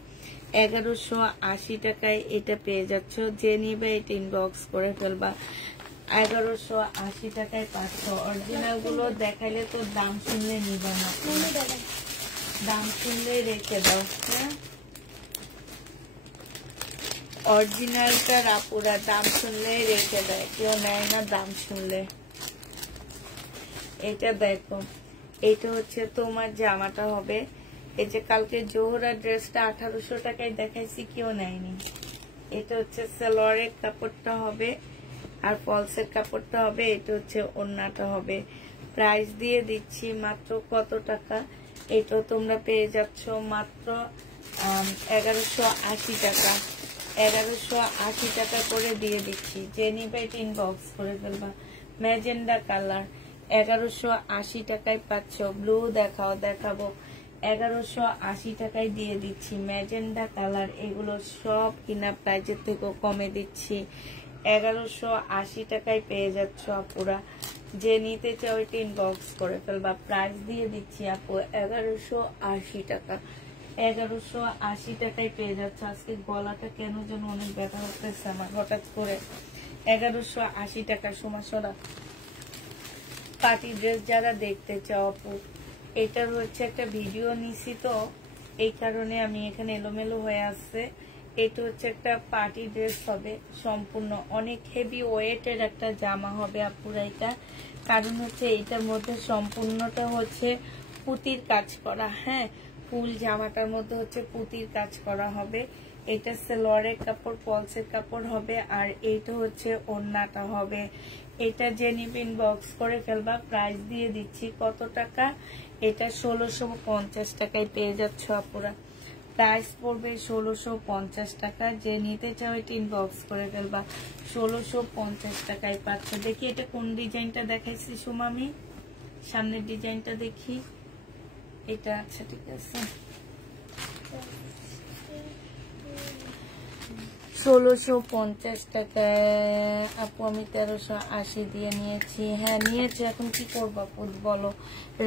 1180 টাকায় এটা পেয়ে যাচ্ছ, যে নিবে এটা ইনবক্স করে ফেলবা। 1180 টাকায় পাচ্ছ। অরিজিনাল গুলো দেখাইলে তো দাম শুনলে নিবা না, দাম শুনলে রেখে দাও। হ্যাঁ, অরিজিনালটার আপুরা দাম শুনলে রেখে দেয়, কেউ নেয় না দাম শুনলে। এটা দেখো, এটা হচ্ছে তোমার জামাটা হবে। এই যে কালকে জোহরা ড্রেসটা 1800 টাকায় দেখাইছি, কেউ নেয়নি। এটা হচ্ছে সালোয়ারের কাপড়টা হবে, আর ফলসের কাপড়টা হবে। এটা হচ্ছে ওড়নাটা হবে। প্রাইস দিয়ে দিচ্ছি মাত্র কত টাকা, এটা তোমরা পেয়ে যাচ্ছ মাত্র 1180 টাকা। 1180 টাকা করে দিয়ে দিচ্ছি, যে নিবে এটা ইনবক্স করে ফেলবা। ম্যাজেন্ডা কালার 1180 টাকায় পাচ্ছ। ব্লু দেখাও, দেখাবো। 1180 টাকায় দিয়ে দিচ্ছি ম্যাজেন্ডা কালার। এগুলো সব কিনা প্রাইজের থেকেও কমে দিচ্ছি। 1180 টাকায় পেয়ে যাচ্ছ আপুরা। যে নিতে চাও এটা ইনবক্স করে ফেলবা। প্রাইস দিয়ে দিচ্ছি আপু 1180 টাকা। 1180 টাকায় পেয়ে যাচ্ছে। আজকে গলাটা কেন যেন অনেক ব্যথা করতেছে আমার হঠাৎ করে। 1180 টাকা সমাসরা পার্টি ড্রেস যারা দেখতে চাও আপু। এটার হচ্ছে একটা ভিডিও নিছি, তো এই কারণে আমি এখানে এলোমেলো হয়ে আসছে। এটা হচ্ছে একটা পার্টি ড্রেস হবে সম্পূর্ণ, অনেক হেভি ওয়েটের একটা জামা হবে আপুরা এটা। কারণ হচ্ছে এইটার মধ্যে সম্পূর্ণটা হচ্ছে পুঁতির কাজ করা। হ্যাঁ, ফুল জামাটার মধ্যে হচ্ছে পুঁতির কাজ করা হবে। এটা সালোয়ারের কাপড়, পলসের কাপড় হবে, আর এইটা হচ্ছে ওড়নাটা হবে। এটা যে নিবে ইনবক্স করে ফেলবা। প্রাইস দিয়ে দিচ্ছি কত টাকা, এটা 1650 টাকায় পেয়ে যাচ্ছ আপুরা। প্রাইস পড়বে 1650 টাকা। যে নিতে চাও এটা ইনবক্স করে ফেলবা। 1650 টাকায় পাচ্ছ। দেখি এটা কোন ডিজাইনটা দেখাইছি সুমামি, সামনের ডিজাইনটা দেখি। এটা আচ্ছা ঠিক আছে 1650 টাকায় আপু আমি 1380 দিয়ে নিয়েছি। হ্যাঁ নিয়েছি, এখন কি করবো আপু বলো?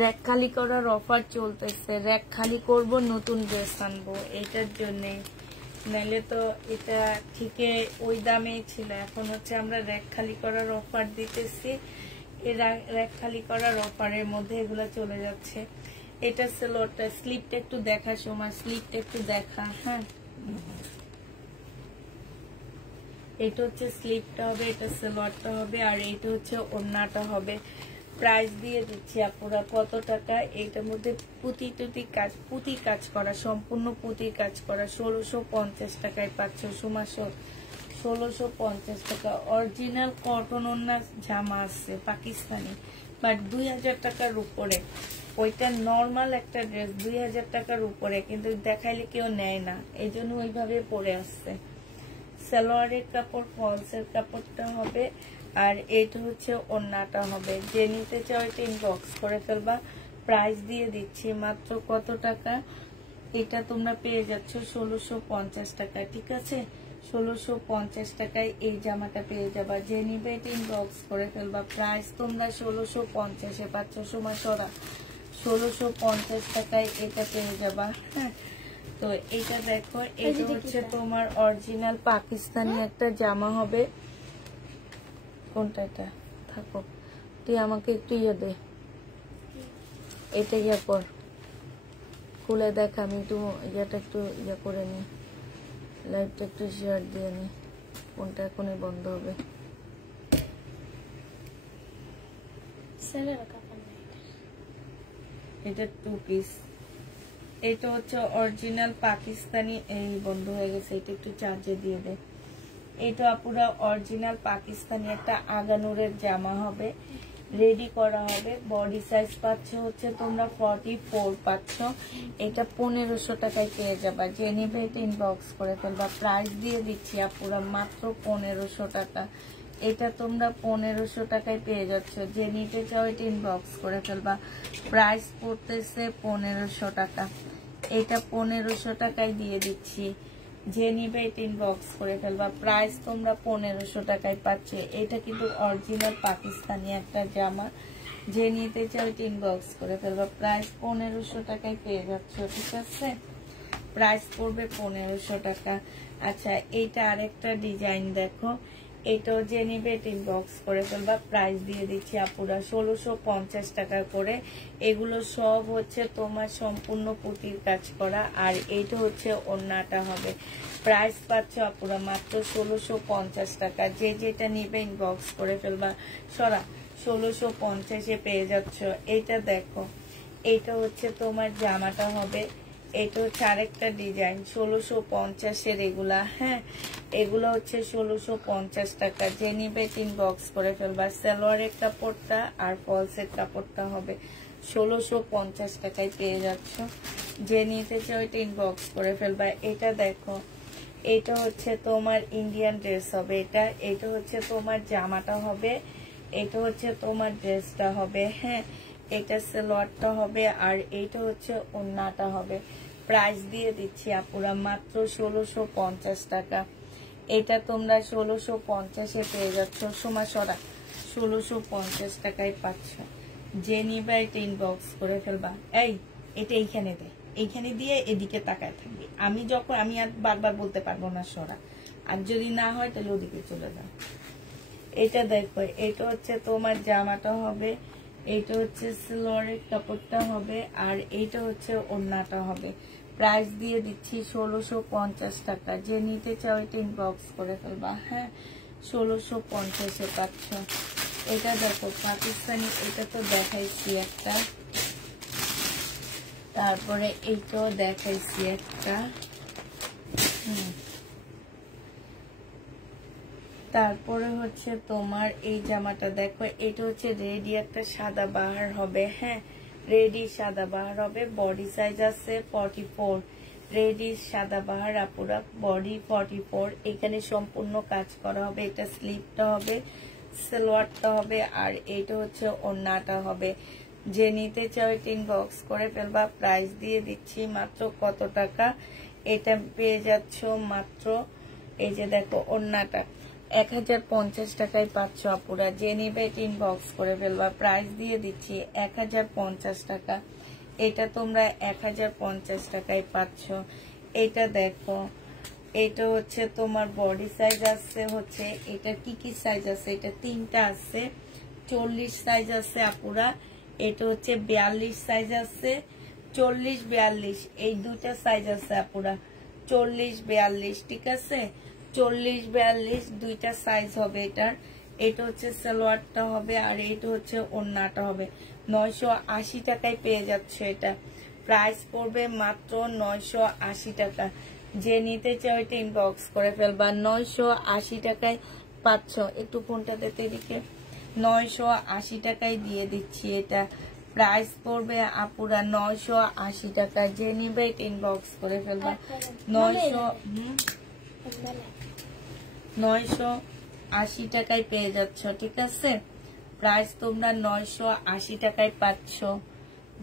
র্যাক খালি করার অফার চলতেছে, র্যাক খালি করব, নতুন ড্রেস আনবো এইটার জন্যে, নাইলে তো এটা ঠিকই ওই দামেই ছিল। এখন হচ্ছে আমরা র্যাক খালি করার অফার দিতেছি, এই র্যাক খালি করার অফারের মধ্যে এগুলা চলে যাচ্ছে। এটা সেলোয়ারটা, স্লিপটা একটু দেখা সময়, স্লিপটা একটু দেখা। হ্যাঁ এটা হচ্ছে স্লিপটা হবে, এটা সেলোয়ারটা হবে, আর এটা হচ্ছে ওড়নাটা হবে। প্রাইস দিয়ে দিচ্ছি আপুরা কত টাকা, এইটার মধ্যে পুঁতি কাজ করা, সম্পূর্ণ পুঁতির কাজ করা 1650 টাকায় পাচ্ছ সুমাস। 1650 টাকা অরিজিনাল কটন ওড়না জামা আছে পাকিস্তানি, বাট 2000 টাকার উপরে। ওইটা নর্মাল একটা ড্রেস 2000 টাকার উপরে, কিন্তু দেখাইলে কেউ নেয় না, এই জন্য ওইভাবে পরে আসছে। সালোয়ারের কাপড় ফলসের কাপড়টা হবে, আর এইটা হচ্ছে ওড়নাটা হবে। যে নিতে চাও এটা ইনবক্স করে ফেলবা। প্রাইস দিয়ে দিচ্ছি মাত্র কত টাকা, এটা তোমরা পেয়ে যাচ্ছ 1650 টাকা। ঠিক আছে 1650 টাকায় এই জামাটা পেয়ে যাবা। যে নিবে এটা ইনবক্স করে ফেলবা। প্রাইস তোমরা 1650-এ পাচ্ছ সময় সরা, 1650 টাকায় এটা পেয়ে যাবা। হ্যাঁ তো এটা দেখো, এটা হচ্ছে তোমার অরিজিনাল পাকিস্তানি একটা জামা হবে। কোনটা এটা থাকো, তুই আমাকে একটু ইয়ে দে, এটা ইয়ে কর, খুলে দেখ, আমি একটু ইয়েটা একটু ইয়ে করে নি, লাইটটা একটু শেয়ার দিয়ে নি। কোনটা এখনই বন্ধ হবে? এটা 2 পিস, এটা হচ্ছে অরিজিনাল পাকিস্তানি। এই বন্ধ হয়ে গেছে, এটা একটু চার্জে দিয়ে দে। এটা পুরো অরিজিনাল পাকিস্তানি একটা আগানুরের জামা হবে, রেডি করা হবে। বডি সাইজ পাচ্ছ হচ্ছে তোমরা 44 পাচ্ছ। এটা 1500 টাকায় পেয়ে যাবা। যে নিবে এটা ইনবক্স করে ফেলবা। প্রাইস দিয়ে দিচ্ছি আপুরা মাত্র 1500 টাকা। এটা তোমরা 1500 টাকায় পেয়ে যাচ্ছ। যে নিতে চাও এটা ইনবক্স করে ফেলবা। প্রাইস পড়তেছে 1500 টাকা। এটা 1500 টাকায় দিয়ে দিচ্ছি। যে নিবে এটা ইনবক্স করে ফেলবা। প্রাইস তোমরা 1500 টাকায় পাচ্ছ। এটা কিন্তু অরিজিনাল পাকিস্তানি একটা জামা। যে নিতে চাও এটা ইনবক্স করে ফেলবা। প্রাইস 1500 টাকায় পেয়ে যাচ্ছ। ঠিক আছে প্রাইস পড়বে 1500 টাকা। আচ্ছা এইটা আরেকটা ডিজাইন দেখো, এটাও যে নিবে এটা ইনবক্স করে ফেলবা। প্রাইস দিয়ে দিচ্ছি আপুরা 1650 টাকা করে। এগুলো সব হচ্ছে তোমার সম্পূর্ণ পুঁতির কাজ করা, আর এইটা হচ্ছে ওড়নাটা হবে। প্রাইস পাচ্ছ আপুরা মাত্র 1650 টাকা। যে যেটা নিবে ইনবক্স করে ফেলবা। সরা 1650-এ পেয়ে যাচ্ছ। এইটা দেখো, এইটা হচ্ছে তোমার জামাটা হবে। এটা হচ্ছে আরেকটা ডিজাইন 1650-এর এগুলা। হ্যাঁ এগুলো হচ্ছে 1650 টাকা। যে নিবে ইনবক্স করে ফেলবা। সালোয়ারের কাপড়টা আর ফলসের কাপড়টা হবে 1650 টাকায় পেয়ে যাচ্ছ। যে নিতে চাও এটা ইনবক্স করে ফেলবা। এটা দেখো, এটা হচ্ছে তোমার ইন্ডিয়ান ড্রেস হবে। এটা হচ্ছে তোমার জামাটা হবে, এটা হচ্ছে তোমার ড্রেসটা হবে। হ্যাঁ এটা সালোয়ারটা হবে, আর এইটা হচ্ছে ওড়নাটা হবে। প্রাইস দিয়ে দিচ্ছি আপুরা মাত্র 1650 টাকা। এটা তোমরা 1650-এ পেয়ে যাচ্ছ। সময় সরা 1650 টাকায় পাচ্ছ। যে নিবা এটা ইনবক্স করে ফেলবা। এটা এইখানে দে, এইখানে দিয়ে এদিকে তাকায় থাকবি। আমি আর বারবার বলতে পারবো না সরা, আর যদি না হয় তাহলে ওদিকে চলে যাও। এটা দেখো, এটা হচ্ছে তোমার জামাটা হবে, এইটা হচ্ছে সালোয়ারের কাপড়টা হবে, আর এইটা হচ্ছে ওড়নাটা হবে। প্রাইস দিয়ে দিচ্ছি 1650 টাকা। যে নিতে চাও এটা ইনবক্স করে ফেলবা। হ্যাঁ 1650-এ পাচ্ছ। এটা দেখো পাকিস্তানি, এটা তো দেখাইছি একটা, তারপরে এইটাও দেখাইছি একটা। তারপরে হচ্ছে তোমার এই জামাটা দেখো, এটা হচ্ছে রেডি একটা সাদা বাহার হবে। হ্যাঁ রেডি সাদা বাহার হবে। বডি সাইজ আছে 44। রেডি সাদা বাহার আপুরা, বডি 44। এখানে সম্পূর্ণ কাজ করা হবে। এটা স্লিপটা হবে, সালোয়ারটা হবে, আর এইটা হচ্ছে ওড়নাটা হবে। যে নিতে চাও এটা ইনবক্স করে ফেলবা। প্রাইস দিয়ে দিচ্ছি মাত্র কত টাকা, এটা পেয়ে যাচ্ছ মাত্র, এই যে দেখো ওড়নাটা 1050 টাকায় পাচ্ছ আপুরা। যে নিবে এটা ইনবক্স করে ফেলবা। প্রাইস দিয়ে দিচ্ছি 1050 টাকা, এটা তোমরা 1050 টাকায় পাচ্ছ। এটা দেখো, এটা হচ্ছে তোমার বডি সাইজ আছে হচ্ছে, এটা কি কি সাইজ আছে, এটা 3টা আছে, 40 সাইজ আছে আপুরা। এটা হচ্ছে 42 সাইজ আছে, 40 42 এই দুটা সাইজ আছে আপুরা, 40 42, ঠিক আছে, 40 42 দুইটা সাইজ হবে এটার। এটা হচ্ছে সালোয়ারটা হবে আর এটা হচ্ছে ওড়নাটা হবে। 980 টাকায় পেয়ে যাচ্ছে এটা। প্রাইস পড়বে মাত্র 980 টাকা। যে নিতে চাও এটা ইনবক্স করে ফেলবা। 980 টাকায় পাচ্ছ। একটু ফোনটা দিতে এদিকে। 980 টাকায় দিয়ে দিচ্ছি এটা। প্রাইস পড়বে আপুরা 980 টাকা। যে নিবে এটা ইনবক্স করে ফেলবা। 980 টাকায় পেয়ে যাচ্ছ, ঠিক আছে। প্রাইস তোমরা 980 টাকায় পাচ্ছ।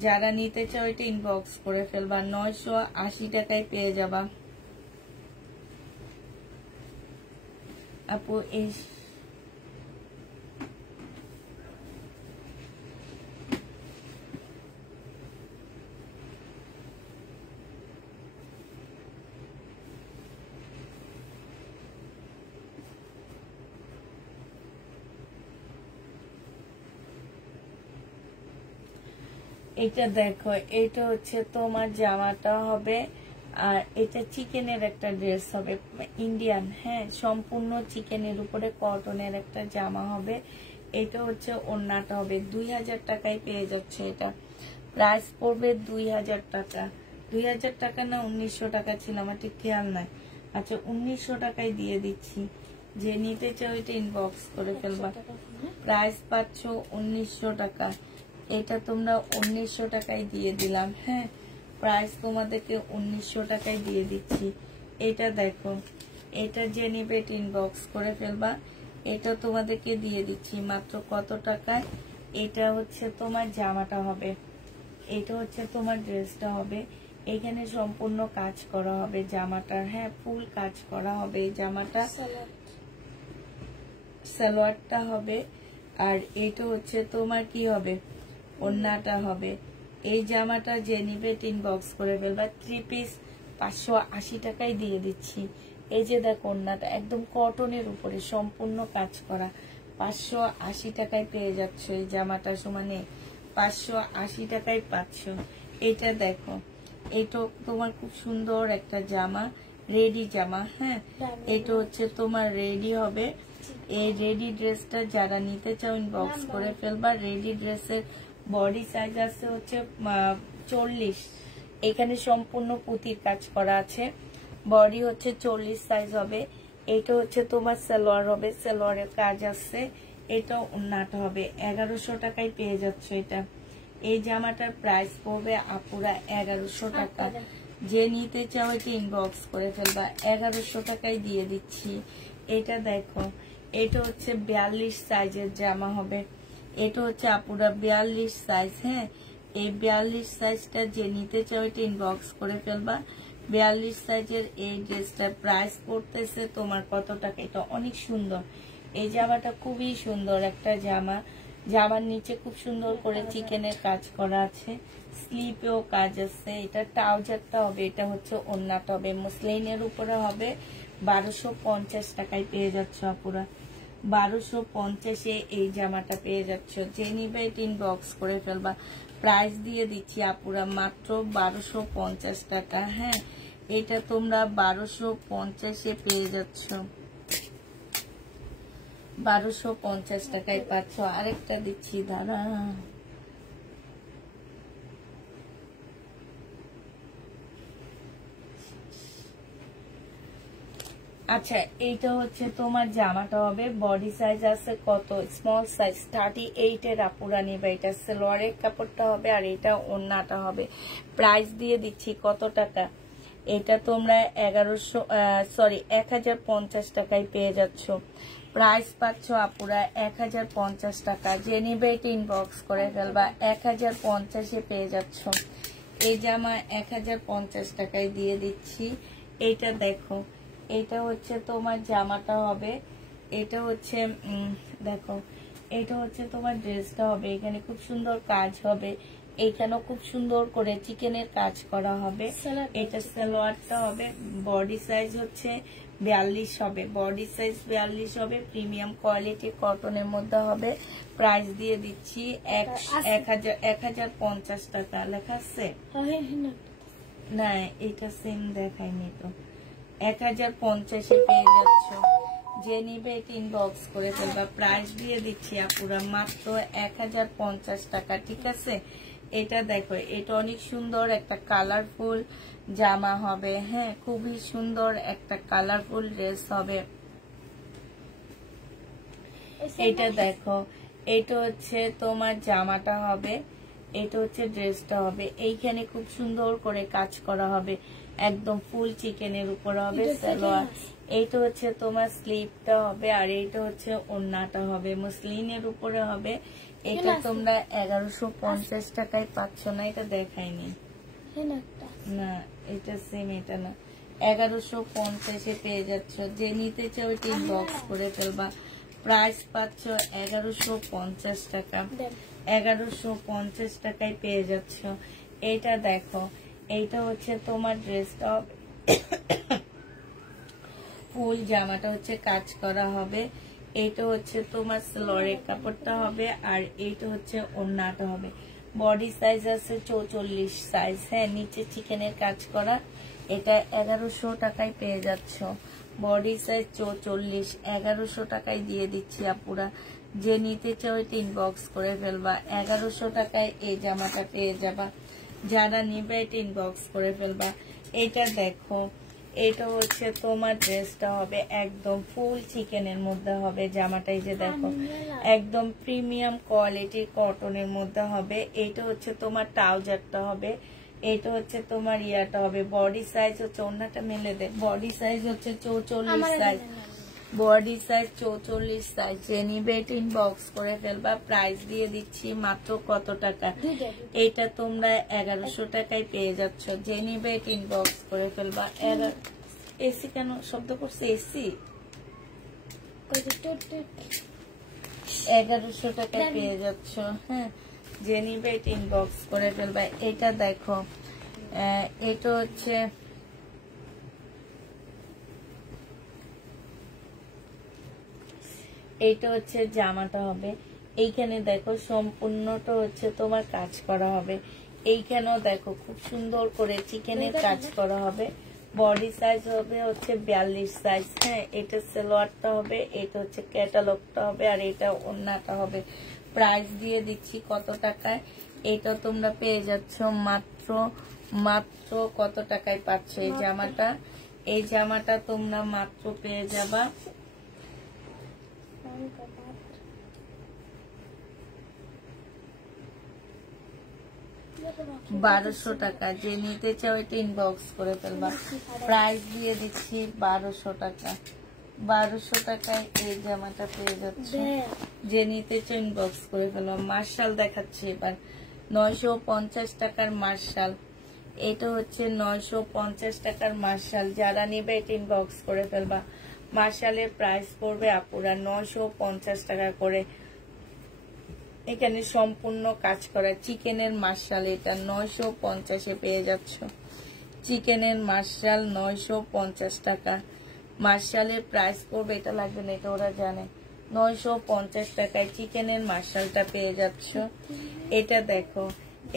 যারা নিতে চাও এটা ইনবক্স করে ফেলবা। 980 টাকায় পেয়ে যাবা আপু। এই এটা দেখো, এটা হচ্ছে তোমার জামাটা হবে আর এটা চিকেনের একটা ড্রেস হবে, ইন্ডিয়ান, হ্যাঁ, সম্পূর্ণ চিকেনের উপরে কটনের একটা জামা হবে। এটা হচ্ছে ওড়নাটা হবে। 2000 টাকায় পেয়ে যাচ্ছে এটা। প্রাইস পড়বে 2000 টাকা। 2000 টাকা না 1900 টাকা ছিল, আমার ঠিক খেয়াল নাই। আচ্ছা, 1900 টাকায় দিয়ে দিচ্ছি। যে নিতে চাও এটা ইনবক্স করে ফেলবা। প্রাইস পাচ্ছ 1900 টাকা। এটা তোমরা 1900 টাকায় দিয়ে দিলাম, হ্যাঁ। প্রাইস তোমাদেরকে 1900 টাকায় দিয়ে দিচ্ছি। এটা দেখো, এটা যে নিবে এটা ইনবক্স করে ফেলবা। এটা তোমাদেরকে দিয়ে দিচ্ছি মাত্র কত টাকায়। এটা হচ্ছে তোমার জামাটা হবে, এটা হচ্ছে তোমার ড্রেসটা হবে। এখানে সম্পূর্ণ কাজ করা হবে জামাটার, হ্যাঁ, ফুল কাজ করা হবে এই জামাটা। সালোয়ারটা হবে আর এটা হচ্ছে তোমার কি হবে, ওড়নাটা হবে। এই জামাটা যে নিবে ইনবক্স করে ফেলবা। 3 পিস 580 টাকায় দিয়ে দিচ্ছি। এই যে দেখো, ওড়নাটা একদম কটনের উপরে সম্পূর্ণ কাজ করা। 580 টাকায় পেয়ে যাচ্ছ এই জামাটা, সমানে 580 টাকায় পাচ্ছ। এটা দেখো, এটা তোমার খুব সুন্দর একটা জামা, রেডি জামা, হ্যাঁ। এটা হচ্ছে তোমার রেডি হবে। এই রেডি ড্রেসটা যারা নিতে চাও ইনবক্স করে ফেলবা। রেডি ড্রেসের বডি সাইজ আছে হচ্ছে 40। এখানে সম্পূর্ণ পুঁতির কাজ করা আছে। বডি হচ্ছে 40 সাইজ হবে। এটা হচ্ছে তোমার সালোয়ার হবে, সালোয়ারের কাজ আছে। এটা ওড়নাটা হবে। 1100 টাকায় পেয়ে যাচ্ছ এটা। এই জামাটার প্রাইস পড়বে আপুরা 1100 টাকা। যে নিতে চাও এটা ইনবক্স করে ফেলবা। 1100 টাকায় দিয়ে দিচ্ছি। এটা দেখো, এটা হচ্ছে 42 সাইজের জামা হবে। এটা হচ্ছে আপুরা 42 সাইজ, হ্যাঁ। এই 42 সাইজটা যে নিতে চাও এটা ইনবক্স করে ফেলবা। 42 সাইজের এই ড্রেসটার প্রাইস পড়তেছে তোমার কত টাকা। এটা অনেক সুন্দর, এই জামাটা খুবই সুন্দর একটা জামা। জামার নিচে খুব সুন্দর করে চিকেনের কাজ করা আছে, স্লিপেও কাজ আছে। এটা ট্রাউজারটা হবে, এটা হচ্ছে ওড়নাটা হবে, মুসলিনের উপরে হবে। 1250 টাকায় পেয়ে যাচ্ছ আপুরা। 1250-এ এই জামাটা পেয়ে যাচ্ছ। যে নিবে ইনবক্স করে ফেলবা। প্রাইস দিয়ে দিচ্ছি আপুরা মাত্র 1250 টাকা, হ্যাঁ। এটা তোমরা 1250-এ পেয়ে যাচ্ছ। 1250 টাকায় পাচ্ছ। আরেকটা দিচ্ছি, দাঁড়া। আচ্ছা, এইটা হচ্ছে তোমার জামাটা হবে। বডি সাইজ আছে কত, স্মল সাইজ 38-এর আপুরা নিবে। এটা সালোয়ারের কাপড়টা হবে আর এটা ওড়নাটা হবে। প্রাইস দিয়ে দিচ্ছি কত টাকা, এটা তোমরা 1050 টাকায় পেয়ে যাচ্ছ। প্রাইস পাচ্ছ আপুরা 1050 টাকা। যে নিবে এটা ইনবক্স করে ফেলবা, 1050-এ পেয়ে যাচ্ছ। এই জামা 1050 টাকায় দিয়ে দিচ্ছি। এইটা দেখো, এটা হচ্ছে তোমার জামাটা হবে, এটা হচ্ছে দেখো, এটা হচ্ছে তোমার ড্রেসটা হবে। এখানে খুব সুন্দর কাজ হবে, এইখানেও খুব সুন্দর করে চিকেনের কাজ করা হবে। এটা সালোয়ারটা হবে, বডি সাইজ হচ্ছে 42 হবে, বডি সাইজ 42 হবে, প্রিমিয়াম কোয়ালিটি কটনের মধ্যে হবে। প্রাইস দিয়ে দিচ্ছি 1050 টাকা। লেখা আছে না, এটা সেম দেখায়নি তো। 1050-এ পেয়ে যাচ্ছ। যে নিবে এটা ইনবক্স করে ফেলবা। প্রাইস দিয়ে দিচ্ছি আপুরা মাত্র 1050 টাকা, ঠিক আছে। এটা দেখো, এটা অনেক সুন্দর একটা কালারফুল জামা হবে, হ্যাঁ, খুবই সুন্দর একটা কালারফুল ড্রেস হবে। এটা দেখো, এটা হচ্ছে তোমার জামাটা হবে, এটা হচ্ছে ড্রেসটা হবে। এইখানে খুব সুন্দর করে কাজ করা হবে, একদম ফুল চিকেনের উপর হবে সালোয়ার। এইটা হচ্ছে তোমার স্লিভটা হবে, আর এইটা হচ্ছে ওড়নাটা হবে, মসলিনের উপরে হবে। এটা তোমরা 1150 টাকায় পাচ্ছ না, এটা দেখাইনি না, এটা সেম, এটা না, 1150-এ পেয়ে যাচ্ছ। যে নিতে চাও এটা ইনবক্স করে ফেলবা। প্রাইস পাচ্ছ 1150 টাকা। 1150 টাকায় পেয়ে যাচ্ছ। এইটা দেখো, এইটা হচ্ছে তোমার ড্রেসটা, ফুল জামাটা হচ্ছে কাজ করা হবে। এইটা হচ্ছে তোমার সালোয়ারের কাপড়টা হবে, আর এইটা হচ্ছে ওড়নাটা হবে। বডি সাইজ আছে 44 সাইজ, হ্যাঁ, নিচে চিকেনের কাজ করা। এটা 1100 টাকায় পেয়ে যাচ্ছ। বডি সাইজ 44, 1100 টাকায় দিয়ে দিচ্ছি আপুরা। যে নিতে চাও এটা ইনবক্স করে ফেলবা। 1100 টাকায় এই জামাটা পেয়ে যাবা। যারা নিবে এটা ইনবক্স করে ফেলবা। এটা দেখো, এটা হচ্ছে তোমার ড্রেসটা হবে, একদম ফুল চিকেনের মধ্যে হবে জামাটাই। যে দেখো, একদম প্রিমিয়াম কোয়ালিটি কটনের মধ্যে হবে। এইটা হচ্ছে তোমার ট্রাউজারটা হবে, এটা হচ্ছে তোমার ইয়াটা হবে। বডি সাইজ হচ্ছে, ওড়নাটা মেলে দে, বডি সাইজ হচ্ছে 44 সাইজ, বডি সাইজ 44 সাইজ। যে নিবে এটা ইনবক্স করে ফেলবা। প্রাইস দিয়ে দিচ্ছি মাত্র কত টাকা, এটা তোমরা 1100 টাকায় পেয়ে যাচ্ছ। যে নিবে এটা ইনবক্স করে ফেলবা। এসি কেন শব্দ করছে, এসি 1100 টাকায় পেয়ে যাচ্ছ, হ্যাঁ। যে নিবে এটা ইনবক্স করে ফেলবা। এটা দেখো, এটা হচ্ছে এইটা হচ্ছে জামাটা হবে। এইখানে দেখো সম্পূর্ণটা হচ্ছে তোমার কাজ করা হবে। এইখানেও দেখো খুব সুন্দর করে চিকেনের কাজ করা হবে। বডি সাইজ হবে হচ্ছে 42 সাইজ, হ্যাঁ। এটা সালোয়ারটা হবে, এটা হচ্ছে ক্যাটালগটা হবে, আর এটা ওড়নাটা হবে। প্রাইস দিয়ে দিচ্ছি কত টাকায়, এটা তোমরা পেয়ে যাচ্ছ মাত্র কত টাকায় পাচ্ছ এই জামাটা। এই জামাটা তোমরা মাত্র পেয়ে যাবা 1200 টাকা। যে নিতে চাও এটা ইনবক্স করে ফেলবা। প্রাইস দিয়ে দিচ্ছি 1200 টাকা। 1200 টাকায় এই জামাটা পেয়ে যাচ্ছে। যে নিতে চাও ইনবক্স করে ফেলবা। মার্শাল দেখাচ্ছি এবার, 950 টাকার মার্শাল। এটা হচ্ছে 950 টাকার মার্শাল। যারা নিবে এটা ইনবক্স করে ফেলবা। মার্শালের প্রাইস পড়বে আপুরা 950 টাকা করে। এখানে সম্পূর্ণ কাজ করা চিকেনের মার্শাল, এটা 950-এ পেয়ে যাচ্ছ। চিকেনের মার্শাল 950 টাকা। মার্শালের প্রাইস পড়বে, এটা লাগবে না, এটা ওরা জানে, 950 টাকায় চিকেনের মার্শালটা পেয়ে যাচ্ছ। এটা দেখো,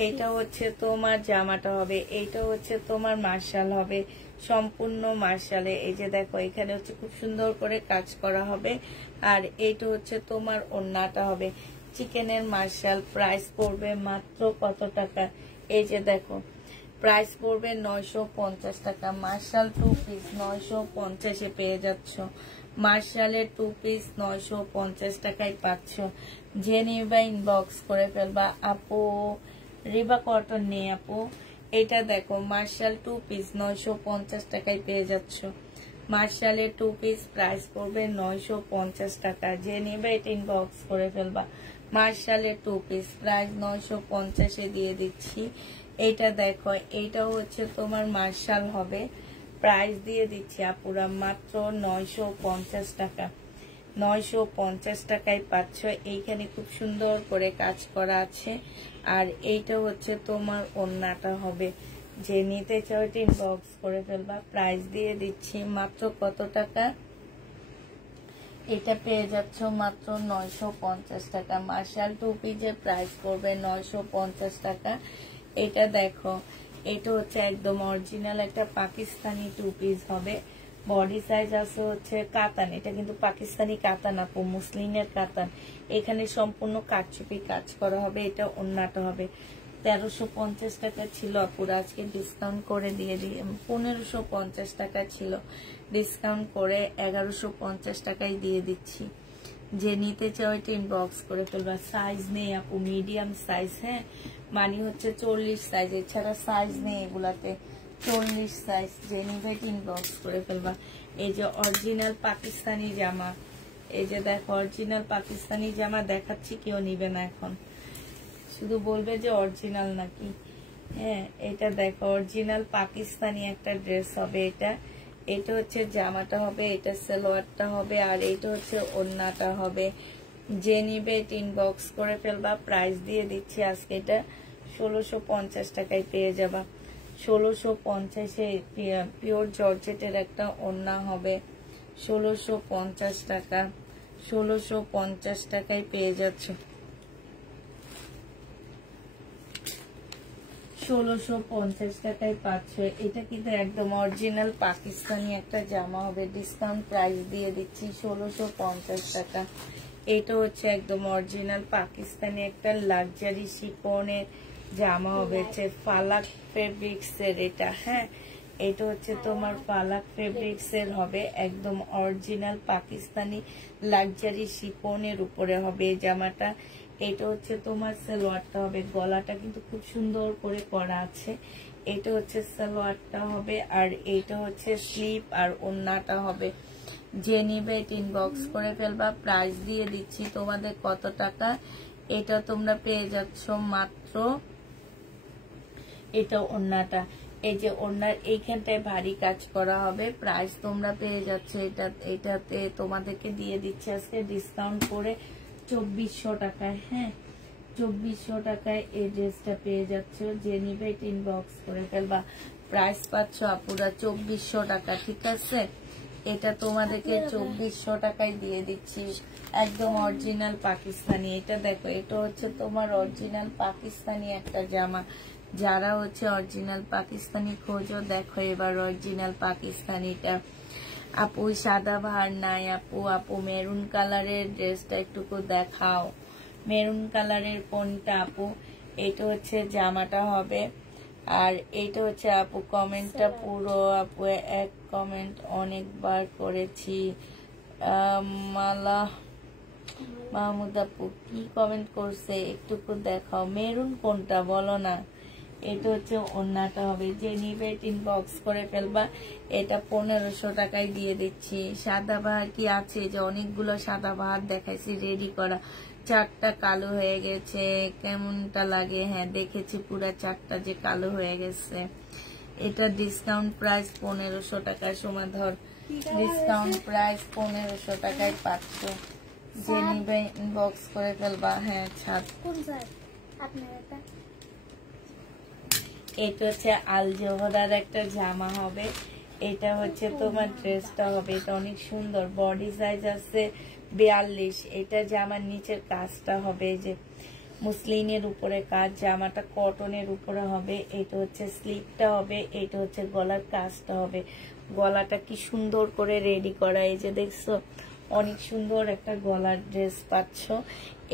এটা হচ্ছে তোমার জামাটা হবে, এইটা হচ্ছে তোমার মার্শাল হবে, সম্পূর্ণ মার্শালে। এই যে দেখো, এখানে হচ্ছে খুব সুন্দর করে কাজ করা হবে, আর এইটা হচ্ছে তোমার ওড়নাটা হবে। চিকেনের মার্শাল প্রাইস পড়বে মাত্র কত টাকা, এই যে দেখো, প্রাইস পড়বে 950 টাকা। মার্শাল 2 পিস 950-এ পেয়ে যাচ্ছ। মার্শালের 2 পিস 950 টাকায় পাচ্ছ। যে নিবা ইনবক্স করে ফেলবা। আপু রিবা কটন নেই আপু, এটা দেখো মার্শাল 2 পিস 950 টাকায় পেয়ে যাচ্ছ। মার্শালের 2 পিস প্রাইস পড়বে 950 টাকা। যে নেবে এটা ইনবক্স করে ফেলবা। মার্শালের 2 পিস প্রাইস 950 দিয়ে দিচ্ছি। এইটা দেখো, এইটাও হচ্ছে তোমার মার্শাল হবে, প্রাইস দিয়ে দিচ্ছি আপুরা মাত্র 950 টাকা। 950 টাকায় পাচ্ছ। এইখানে খুব সুন্দর করে কাজ করা আছে। আর এইটা হচ্ছে তোমার ওড়নাটা হবে। যে নিতে চাও এটা ইনবক্স করে ফেলবা। প্রাইস দিয়ে দিচ্ছি মাত্র কত টাকা? এটা পেয়ে যাচ্ছ মাত্র 950 টাকা। মার্শাল 2 পিসের প্রাইস পড়বে 950 টাকা। এটা দেখো, এটা হচ্ছে একদম অরিজিনাল একটা পাকিস্তানি 2 পিস হবে। বডি সাইজ আছে হচ্ছে কাতান। এটা কিন্তু পাকিস্তানি কাতান আপু, মুসলিমের কাতান। এখানে সম্পূর্ণ কারচুপি কাজ করা হবে। এটা ওড়নাটা হবে। 1350 টাকা ছিল আপুর, আজকে ডিসকাউন্ট করে দিয়ে দিই। 1550 টাকা ছিল, ডিসকাউন্ট করে 1150 টাকায় দিয়ে দিচ্ছি। যে নিতে চাও এটা ইনবক্স করে ফেলবা। সাইজ নেই আপু, মিডিয়াম সাইজ। হ্যাঁ, মানে হচ্ছে 40 সাইজ, এছাড়া সাইজ নেই এগুলাতে। 40 সাইজ। যে নিবে এটা ইনবক্স করে ফেলবা। এই যে অরিজিনাল পাকিস্তানি জামা, এই যে দেখো অরিজিনাল পাকিস্তানি জামা দেখাচ্ছি, কেউ নিবে না এখন, শুধু বলবে যে অরিজিনাল নাকি। হ্যাঁ, এটা দেখো অরিজিনাল পাকিস্তানি একটা ড্রেস হবে। এটা হচ্ছে জামাটা হবে, এটা সালোয়ারটা হবে, আর এটা হচ্ছে ওড়নাটা হবে। যে নিবে এটা ইনবক্স করে ফেলবা। প্রাইস দিয়ে দিচ্ছি আজকে এটা 1650 টাকায় পেয়ে যাবা। 1650-এ পিওর জর্জেটের একটা ওড়না হবে। 1650 টাকা। 1650 টাকায় পেয়ে যাচ্ছ। 1650 টাকায় পাচ্ছ। এটা কিন্তু একদম অরিজিনাল পাকিস্তানি একটা জামা হবে। ডিসকাউন্ট প্রাইস দিয়ে দিচ্ছি 1650 টাকা। এটা হচ্ছে একদম অরিজিনাল পাকিস্তানি একটা লাক্সারি শিফনের জামা হবে। ফালাক ফেব্রিক্স এর এটা। হ্যাঁ, এটা হচ্ছে তোমার ফালাক ফেব্রিক্স এর হবে। একদম অরিজিনাল পাকিস্তানি লাক্সারি শিফনের উপরে হবে এই জামাটা। এটা হচ্ছে তোমার সালোয়ারটা হবে। গলাটা কিন্তু খুব সুন্দর করে করা আছে। এটা হচ্ছে সালোয়ারটা হবে, আর এইটা হচ্ছে স্লিপ আর ওড়নাটা হবে। যে নিবে এটা ইনবক্স করে ফেলবা। প্রাইস দিয়ে দিচ্ছি তোমাদের কত টাকা? এটা তোমরা পেয়ে যাচ্ছ মাত্র, এটা ওড়নাটা, এই যে ওড়নার এইখানটায় ভারী কাজ করা হবে। প্রাইস তোমরা পেয়ে যাচ্ছ এটাতে তোমাদেরকে দিয়ে দিচ্ছি আজকে ডিসকাউন্ট করে 2400 টাকায়। হ্যাঁ, 2400 টাকায় এই ড্রেসটা পেয়ে যাচ্ছ। যে নিবে এটা ইনবক্স করে ফেলবা। প্রাইস পাচ্ছ আপুরা 2400 টাকা। ঠিক আছে, এটা তোমাদেরকে 2400 টাকায় দিয়ে দিচ্ছি। একদম অরিজিনাল পাকিস্তানি। এটা দেখো, এটা হচ্ছে তোমার অরিজিনাল পাকিস্তানি একটা জামা। যারা হচ্ছে অরিজিনাল পাকিস্তানি খোঁজো, দেখো এবার অরিজিনাল পাকিস্তানিটা। আপু সাদা বাহার নাই আপু মেরুন কালারের ড্রেসটা একটুকু দেখাও। মেরুন কালারের কোনটা আপু? এটা হচ্ছে জামাটা হবে, আর এইটা হচ্ছে আপু কমেন্টটা পুরো। আপু এক কমেন্ট অনেকবার করেছি। মালা মাহমুদ আপু কি কমেন্ট করছে একটুকু দেখাও। মেরুন কোনটা বলো না। এটা হচ্ছে ওড়নাটা হবে। যে নিবে ইনবক্স করে ফেলবা। এটা 1500 টাকায় দিয়ে দিচ্ছি। সাদা বাহার কি আছে? যে অনেকগুলো সাদা বাহার দেখাইছি রেডি করা, 4টা কালো হয়ে গেছে। কেমনটা লাগে? হ্যাঁ, দেখেছি পুরা 4টা যে কালো হয়ে গেছে। এটা ডিসকাউন্ট প্রাইস 1500 টাকায়। সমাধর ডিসকাউন্ট প্রাইস 1500 টাকায় পাচ্ছ। যে নিবে ইনবক্স করে ফেলবা। হ্যাঁ, ছাদ এটা হচ্ছে আল জোহরার একটা জামা হবে। এটা হচ্ছে তোমার ড্রেসটা হবে। এটা অনেক সুন্দর। বডি সাইজ আছে 42। এটা জামার নিচের কাজটা হবে যে মুসলিনের উপরে কাজ, জামাটা কটনের উপরে হবে। এটা হচ্ছে স্লিপটা হবে, এটা হচ্ছে গলার কাজটা হবে। গলাটা কি সুন্দর করে রেডি করা, এই যে দেখছো অনেক সুন্দর একটা গলার ড্রেস পাচ্ছ।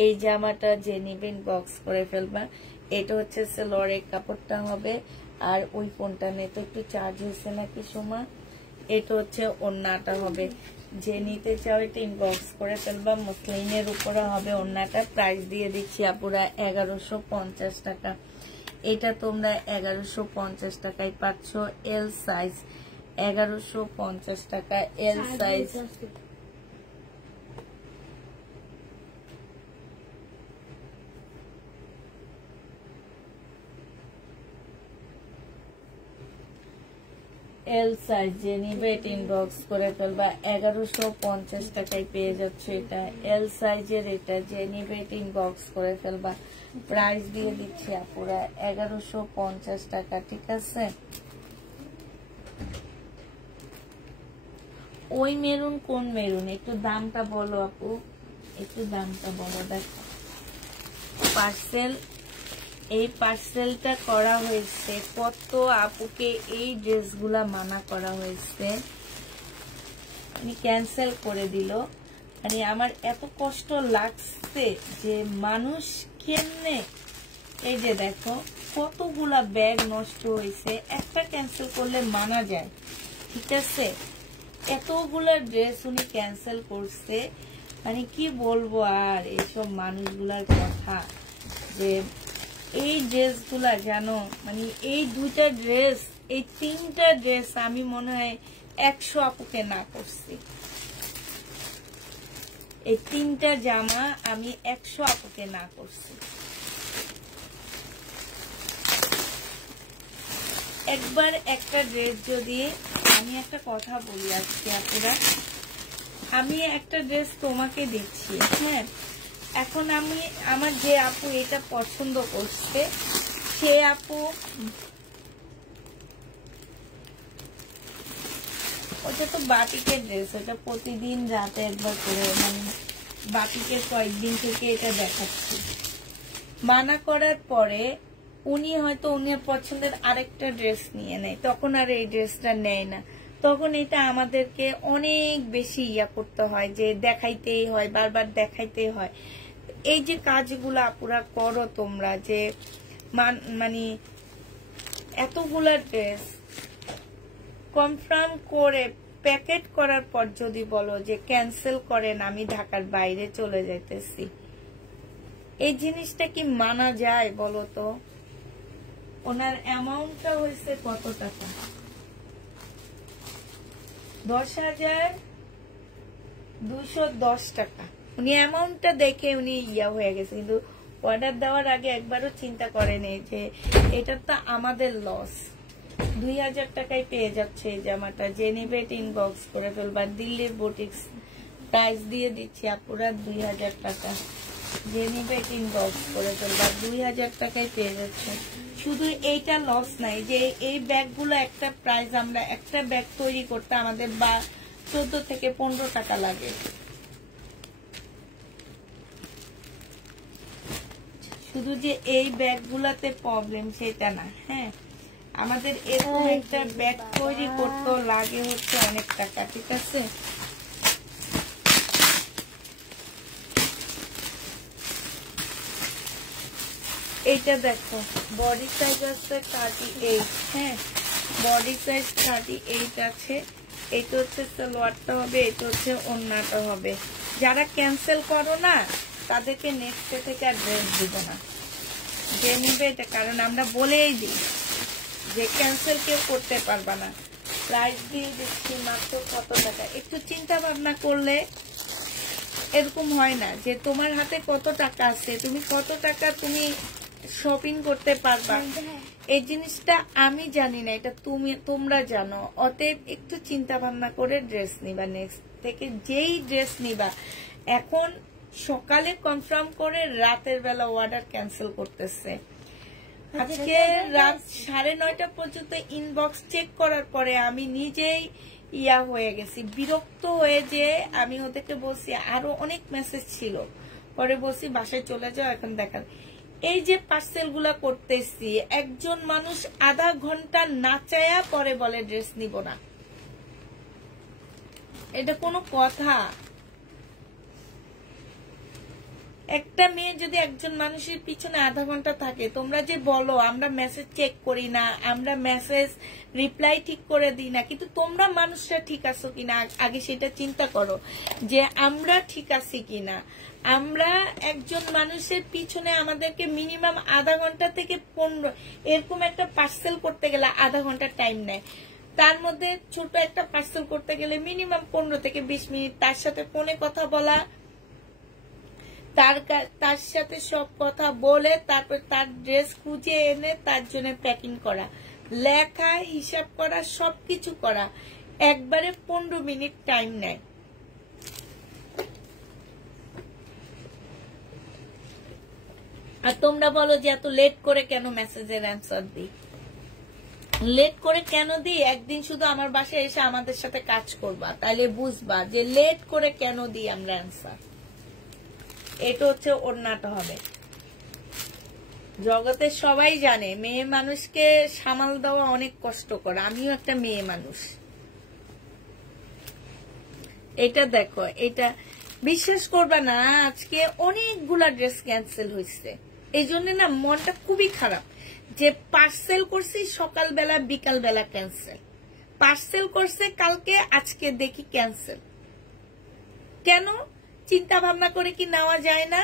এই জামাটা যে নিবেন বক্স করে ফেলবা। এটা হচ্ছে সালোয়ারের কাপড়টা হবে, আর ওই ফোনটা নেই তো একটু চার্জ হয়েছে নাকি সময়। এটা হচ্ছে ওড়নাটা হবে। যে নিতে চাও এটা ইনবক্স করে ফেলবা। মুসলিনের উপরে হবে ওড়নাটা। প্রাইস দিয়ে দিচ্ছি আপুরা 1150 টাকা। এটা তোমরা 1150 টাকায় পাচ্ছ। এল সাইজ 1150 টাকা এল সাইজ। এল সাইজ যে নিবে ইনবক্স করে ফেলবা, 1150 টাকায় পেয়ে যাচ্ছ এটা। এল সাইজের এটা যে নিবে ইনবক্স করে ফেলবা। প্রাইস দিয়ে দিচ্ছি আপুরা 1150 টাকা, ঠিক আছে। ওই মেরুন কোন মেরুন, একটু দামটা বলো আপু, একটু দামটা বলো। দেখো পার্সেল, এই পার্সেলটা করা হয়েছে, কত আপুকে এই ড্রেসগুলা মানা করা হয়েছে, মানে ক্যান্সেল করে দিল। মানে আমার এত কষ্ট লাগছে যে মানুষ কেমনে, এই যে দেখো কতগুলা ব্যাগ নষ্ট হয়েছে, একটা ক্যান্সেল করলে মানা যায়, ঠিক আছে। এতগুলা ড্রেস উনি ক্যান্সেল করছে, মানে কি বলবো আর এইসব মানুষগুলার কথা। যে এই ড্রেসগুলা জানো, মানে এই দুইটা ড্রেস, এই তিনটা ড্রেস আমি মনে হয় 100 আপুকে না করছি। এই তিনটা জামা আমি 100 আপুকে না করছি। একবার একটা ড্রেস যদি, আমি একটা কথা বলি আজকে আপুরা, আমি একটা ড্রেস তোমাকে দিচ্ছি, হ্যাঁ, এখন আমি আমার যে আপু এটা পছন্দ করছে, সে আপু ওটা তো বাটিকের ড্রেস, ওটা প্রতিদিন রাতে একবার করে, মানে বাটিকের কয়েকদিন থেকে এটা দেখাচ্ছি। মানা করার পরে উনি হয়তো উনার পছন্দের আরেকটা ড্রেস নিয়ে নেয়, তখন আর এই ড্রেসটা নেয় না। তখন এটা আমাদেরকে অনেক বেশি করতে হয়, যে দেখাইতেই হয়, বারবার দেখাইতেই হয়। এই যে কাজগুলো আপুরা করো তোমরা, যে মানে এতগুলা ড্রেস কনফার্ম করে প্যাকেট করার পর যদি বলো যে ক্যান্সেল করেন, আমি ঢাকার বাইরে চলে যাইতেছি, এই জিনিসটা কি মানা যায় বলো তো। ওনার অ্যামাউন্টটা হয়েছে কত টাকা, 10,210 টাকা। উনি অ্যামাউন্টটা দেখে উনি হয়ে গেছে, কিন্তু অর্ডার দেওয়ার আগে একবারও চিন্তা করেনি যে এটা তো আমাদের লস। 2000 টাকায় পেয়ে যাচ্ছে এই জামাটা, যে নিবে ইনবক্স করে ফেলবা। দিল্লির বুটিক্স, প্রাইস দিয়ে দিচ্ছি আপুরা 2000 টাকা, যে নিবে ইনবক্স করে ফেলবা। 2000 টাকায় পেয়ে যাচ্ছে। শুধু এইটা লস নাই, যে এই ব্যাগগুলো একটা প্রাইস, আমরা একটা ব্যাগ তৈরি করতে আমাদের 14 থেকে 15 টাকা লাগে। শুধু যে এই ব্যাগগুলাতে প্রবলেম সেটা না, হ্যাঁ, আমাদের এরকম একটা ব্যাগ তৈরি করতে লাগে হচ্ছে অনেক টাকা, ঠিক আছে। এইটা দেখো বডি সাইজ আছে 38, হ্যাঁ, বডি সাইজ 38 আছে। এটা হচ্ছে সালোয়ারটা হবে, এটা হচ্ছে ওড়নাটা হবে। যারা ক্যান্সেল করো না তাদেরকে নেক্সট থেকে আর ড্রেস দিব না, যে নিবে এটা, কারণ আমরা বলেই দিই যে ক্যান্সেল কেউ করতে পারবা না। প্রাইস দিয়ে দিচ্ছি মাত্র কত টাকা। একটু চিন্তা ভাবনা করলে এরকম হয় না যে তোমার হাতে কত টাকা আছে, তুমি কত টাকা তুমি শপিং করতে পারবা, এই জিনিসটা আমি জানি না, এটা তোমরা জানো। অতএব একটু চিন্তা ভাবনা করে ড্রেস নিবা। নেক্সট থেকে যেই ড্রেস নিবা, এখন সকালে কনফার্ম করে রাতের বেলা অর্ডার ক্যান্সেল করতেছে। আজকে রাত 9:30 পর্যন্ত ইনবক্স চেক করার পরে আমি নিজেই হয়ে গেছি, বিরক্ত হয়ে, যে আমি ওদেরকে বলছি, আরো অনেক মেসেজ ছিল, পরে বলছি বাসায় চলে যাও, এখন দেখান। এই যে পার্সেল গুলা করতেছি, একজন মানুষ আধা ঘন্টা নাচায়া পরে বলে ড্রেস নিব না, এটা কোনো কথা? একটা মেয়ে যদি একজন মানুষের পিছনে আধা ঘন্টা থাকে, তোমরা যে বলো আমরা মেসেজ চেক করি না, আমরা মেসেজ রিপ্লাই ঠিক করে দিই না, কিন্তু তোমরা মানুষরা ঠিক আছো কিনা আগে সেটা চিন্তা করো যে আমরা ঠিক আছি কিনা। আমরা একজন মানুষের পিছনে আমাদেরকে মিনিমাম আধা ঘন্টা থেকে 15, এরকম একটা পার্সেল করতে গেলে আধা ঘন্টা টাইম নেয়। তার মধ্যে ছোট একটা পার্সেল করতে গেলে মিনিমাম 15 থেকে 20 মিনিট তার সাথে ফোনে কথা বলা, তার সাথে সব কথা বলে তারপর তার ড্রেস খুঁজে এনে তার জন্য প্যাকিং করা, লেখা, হিসাব করা, সবকিছু করা, একবারে 15 মিনিট টাইম নেয়। আর তোমরা বলো যে এত লেট করে কেন মেসেজের অ্যান্সার দিই। লেট করে কেন দিই, একদিন শুধু আমার বাসায় এসে আমাদের সাথে কাজ করবা, তাহলে বুঝবা যে লেট করে কেন দিই আমরা অ্যান্সার। এটা হচ্ছে ওড়নাটা হবে। জগতের সবাই জানে মেয়ে মানুষকে সামাল দেওয়া অনেক কষ্টকর, আমিও একটা মেয়ে মানুষ। এটা দেখো, এটা বিশ্বাস করবা না, আজকে অনেকগুলা ড্রেস ক্যান্সেল হয়েছে। এই জন্য না মনটা খুবই খারাপ যে পার্সেল করছি সকালবেলা বিকালবেলা ক্যান্সেল, পার্সেল করছে কালকে আজকে দেখি ক্যান্সেল। কেন? চিন্তা ভাবনা করে কি নেওয়া যায় না?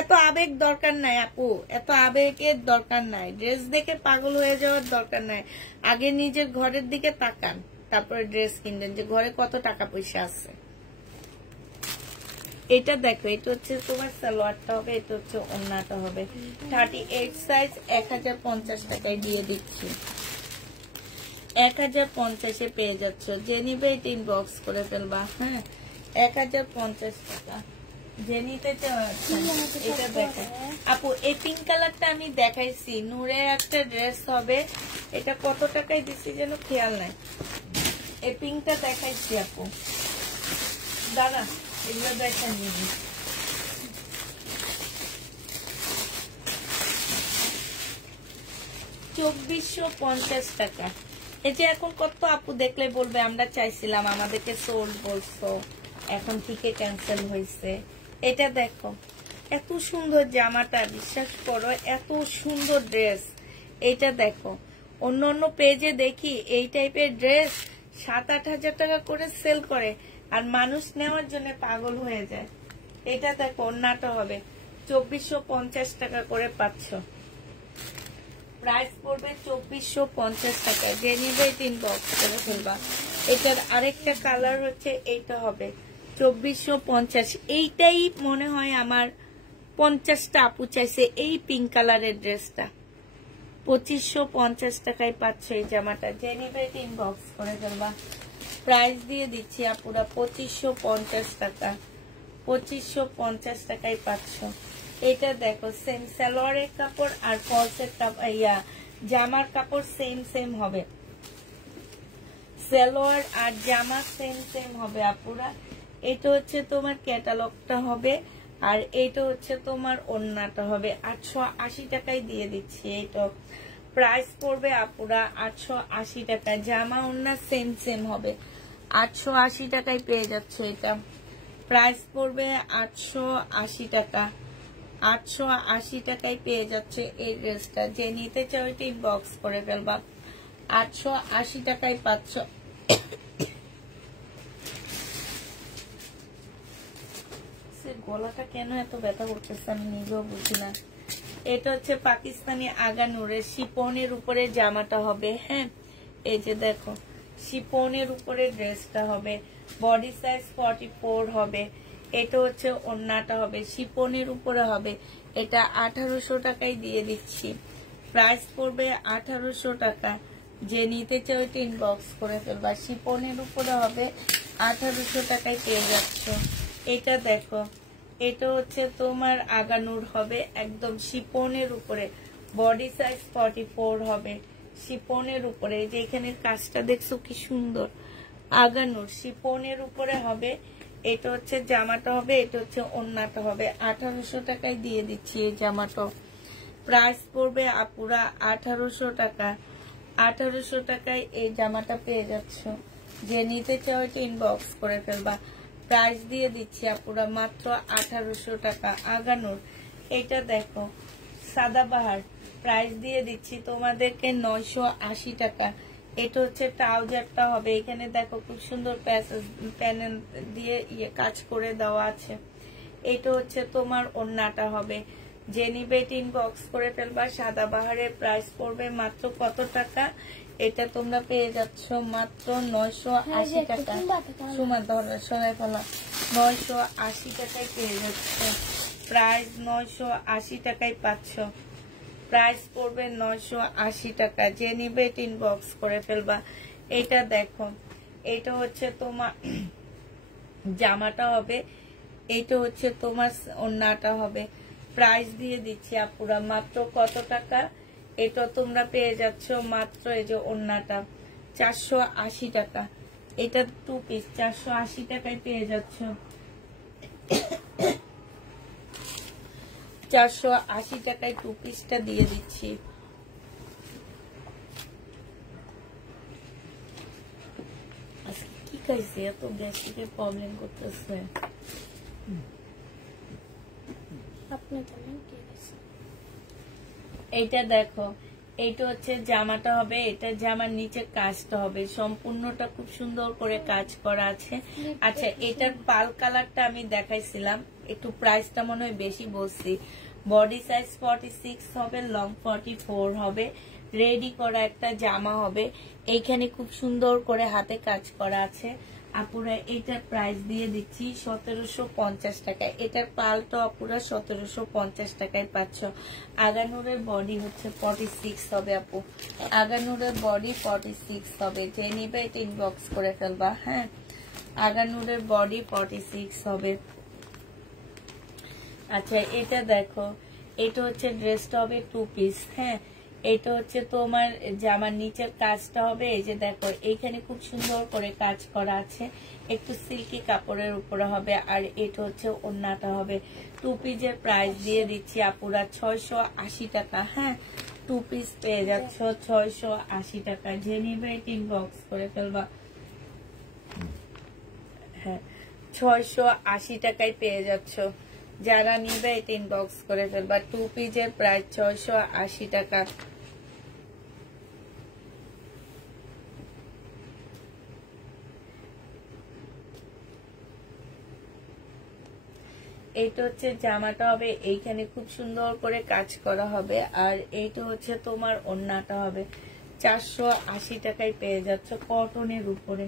এত আবেগ দরকার নাই আপু, এত আবেগের দরকার নাই, ড্রেস দেখে পাগল হয়ে যাওয়ার দরকার নাই। আগে নিজের ঘরের দিকে তাকান, তারপরে ড্রেস কিনবেন যে ঘরে কত টাকা পয়সা আছে। এটা দেখো, এটা হচ্ছে তোমার সালোয়ারটা হবে, এটা হচ্ছে ওড়নাটা হবে। 38 সাইজ 1050 টাকায় দিয়ে দিচ্ছি। 1050-এ পেয়ে যাচ্ছ, যে নিবে এটা ইনবক্স করে ফেলবা। হ্যাঁ, 1050 টাকা যে নিতে চাচ্ছেন। এটা দেখো আপু, এই পিঙ্ক কালারটা আমি দেখাইছি, নূরের একটা ড্রেস হবে। এটা কত টাকায় দিচ্ছি যেন খেয়াল নাই। এই পিঙ্কটা দেখাইছি আপু, দাঁড়া এগুলো দেখা নিবি। 2450 টাকা। এই যে এখন কত আপু দেখলে বলবে আমরা চাইছিলাম, আমাদেরকে সোল্ড বলছো, এখন থেকে ক্যান্সেল হয়েছে। এটা দেখো এত সুন্দর জামাটা, বিশ্বাস করো এত সুন্দর ড্রেস। এটা দেখো, অন্য অন্য পেজে দেখি এই টাইপের ড্রেস 7-8 হাজার টাকা করে সেল করে, আর মানুষ নেওয়ার জন্য পাগল হয়ে যায়। এটা দেখো, ওড়নাটা হবে 2450 টাকা করে পাচ্ছ। প্রাইস পড়বে 2450 টাকা। যে নিবে ইনবক্স করে ফেলবা। এটার আরেকটা কালার হচ্ছে এইটা হবে 2450। এইটাই মনে হয় আমার 50টা আপু চাইছে এই পিঙ্ক কালারের ড্রেসটা। 2550 টাকায় পাচ্ছ এই জামাটা। যে নিবে ইনবক্স করে ফেলবা। প্রাইস দিয়ে দিচ্ছি আপুরা 2550 টাকা। 2550 টাকায় পাচ্ছ। এটা দেখো, সেম সালোয়ারের কাপড় আর ফলসের কাপড়, জামার কাপড় সেম সেম হবে, সালোয়ার আর জামা সেম সেম হবে আপুরা। এটা হচ্ছে তোমার ক্যাটালগটা হবে, আর এটা হচ্ছে তোমার ওড়নাটা হবে। 880 টাকায় দিয়ে দিচ্ছি। এটা প্রাইস পড়বে আপুরা 880 টাকা। জামা ওড়না সেম সেম হবে, 880 টাকায় পেয়ে যাচ্ছে। এটা প্রাইস পড়বে 880 টাকা। 880 টাকায় পেয়ে যাচ্ছে এই ড্রেসটা। যে নিতে চাও এটা ইনবক্স করে ফেলবা। 880 টাকায় পাচ্ছ। গলাটা কেন এত ব্যথা করতেছে আমি নিজেও বুঝি না। এটা হচ্ছে পাকিস্তানি আগানুরের শিপনের উপরে জামাটা হবে। হ্যাঁ, এই যে দেখো, শিপনের উপরে ড্রেসটা হবে, বডি সাইজ 44 হবে। এটা হচ্ছে ওড়নাটা হবে, শিপনের উপরে হবে। এটা 1800 টাকায় দিয়ে দিচ্ছি। প্রাইস পড়বে 1800 টাকা। যে নিতে চাও এটা ইনবক্স করে ফেলবা। শিপনের উপরে হবে, 1800 টাকায় পেয়ে যাচ্ছ। এটা দেখো, এটা হচ্ছে তোমার আগানুর হবে, একদম শিপনের উপরে, বডি সাইজ 44 হবে, শিপনের উপরে। যে এখানে কাজটা দেখছো কি সুন্দর, আগানুর শিপনের উপরে হবে। এটা হচ্ছে জামাটা হবে, এটা হচ্ছে ওড়নাটা হবে। 1800 টাকায় দিয়ে দিচ্ছি এই জামাটা। প্রাইস পড়বে আপুরা 1800 টাকা। 1800 টাকায় এই জামাটা পেয়ে যাচ্ছ। যে নিতে চাও এটা ইনবক্স করে ফেলবা। প্রাইস দিয়ে দিচ্ছি আপুরা মাত্র 1800 টাকা। আগানোর এটা দেখো সাদাবাহার, প্রাইস দিয়ে দিচ্ছি তোমাদেরকে 980 টাকা। এটা হচ্ছে ট্রাউজারটা হবে, এখানে দেখো খুব সুন্দর প্যানেল দিয়ে কাজ করে দেওয়া আছে। এটা হচ্ছে তোমার ওড়নাটা হবে, যে নিবে ইনবক্স করে ফেলবা। সাদাবাহারের প্রাইস পড়বে মাত্র কত টাকা? এটা তোমরা পেয়ে যাচ্ছ মাত্র 980 টাকা। সুমা ধরা সরাই ফেলা, 980 টাকায় পেয়ে যাচ্ছ। প্রাইস 980 টাকায় পাচ্ছ, প্রাইস পড়বে 980 টাকা। যে নিবে ইনবক্স করে ফেলবা। এটা দেখো, এটা হচ্ছে তোমার জামাটা হবে, এটা হচ্ছে তোমার ওড়নাটা হবে। প্রাইস দিয়ে দিচ্ছি আপুরা মাত্র কত টাকা? এটা তোমরা পেয়ে যাচ্ছ মাত্র, এই যে ওড়নাটা 480 টাকা। এটা 2 পিস 480 টাকায় পেয়ে যাচ্ছ। 480 টাকায় 2 পিসটা দিয়ে দিচ্ছি। আজকে কি খাইছে, এত গ্যাস্ট্রিকের প্রবলেম করতেছে। এইটা দেখো, এইটা হচ্ছে জামাটা হবে, এটা জামার নিচে কাজটা হবে, সম্পূর্ণটা খুব সুন্দর করে কাজ করা আছে। আচ্ছা, এটার পাল কালারটা আমি দেখাইছিলাম, একটু প্রাইসটা মনে হয় বেশি বলছি। বডি সাইজ 46 হবে, লং 44 হবে। রেডি করা একটা জামা হবে, এইখানে খুব সুন্দর করে হাতে কাজ করা আছে। আপুরা এটার প্রাইস দিয়ে দিচ্ছি 1750 টাকা। এটার পালটা আপুরা 1750 টাকায় পাচ্ছ। আগানুরের বডি হচ্ছে 46 হবে আপু, আগানুরের বডি 46 হবে। যে নিবে এটা ইনবক্স করে ফেলবা। হ্যাঁ, আগানুরের বডি 46 হবে। আচ্ছা, এটা দেখো, এটা হচ্ছে ড্রেসটা হবে 2 পিস। হ্যাঁ, এটা হচ্ছে তোমার জামার নিচের কাজটা হবে, এই যে দেখো এইখানে খুব সুন্দর করে কাজ করা আছে, একটু সিল্কি কাপড়ের উপরে হবে। আর এটা হচ্ছে ওড়নাটা হবে। 2 পিসের প্রাইস দিয়ে দিচ্ছি আপুরা 680 টাকা। হ্যাঁ, 2 পিস পেয়ে যাচ্ছ 680 টাকা। যে নিবে ইনবক্স করে ফেলবা। হ্যাঁ, 680 টাকায় পেয়ে যাচ্ছ। যারা নিবে এটা ইনবক্স করে ফেলবা। 2 পিসের প্রাইস 680 টাকা। এইটা হচ্ছে জামাটা হবে, এইখানে খুব সুন্দর করে কাজ করা হবে। আর এইটা হচ্ছে তোমার ওড়নাটা হবে। 480 টাকায় পেয়ে যাচ্ছ, কটনের উপরে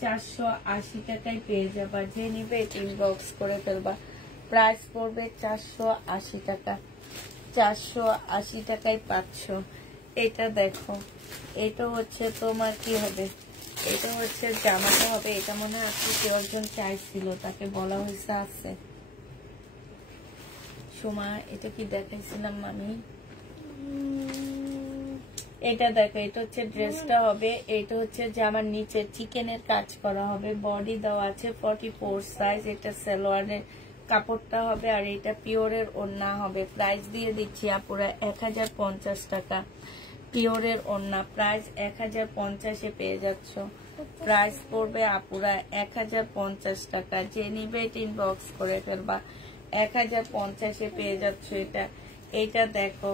480 টাকায় পেয়ে যাবা। যে নিবে ইনবক্স করে ফেলবা। প্রাইস পড়বে 480 টাকা। 480 টাকায় পাচ্ছ। এটা দেখো, এটা হচ্ছে তোমার কি হবে, এটা হচ্ছে জামাটা হবে। এটা মনে হয় আপনি কেউ একজন চাইছিল, তাকে বলা হয়েছে আছে। সোমা, এটা কি দেখাইছিলাম আমি? এটা দেখো, এটা হচ্ছে ড্রেসটা হবে, এটা হচ্ছে জামার নিচে চিকেনের কাজ করা হবে। বডি দেওয়া আছে 44 সাইজ। এটা সালোয়ারের কাপড়টা হবে, আর এটা পিওরের ওড়না হবে। প্রাইস দিয়ে দিচ্ছি আপুরা 1050 টাকা। পিওরের ওড়না প্রাইস 1050-এ পেয়ে যাচ্ছ। প্রাইস পড়বে আপুরা 1050 টাকা। যে নিবে ইনবক্স করে ফেলবা। 1050-এ পেয়ে যাচ্ছ এটা। এইটা দেখো,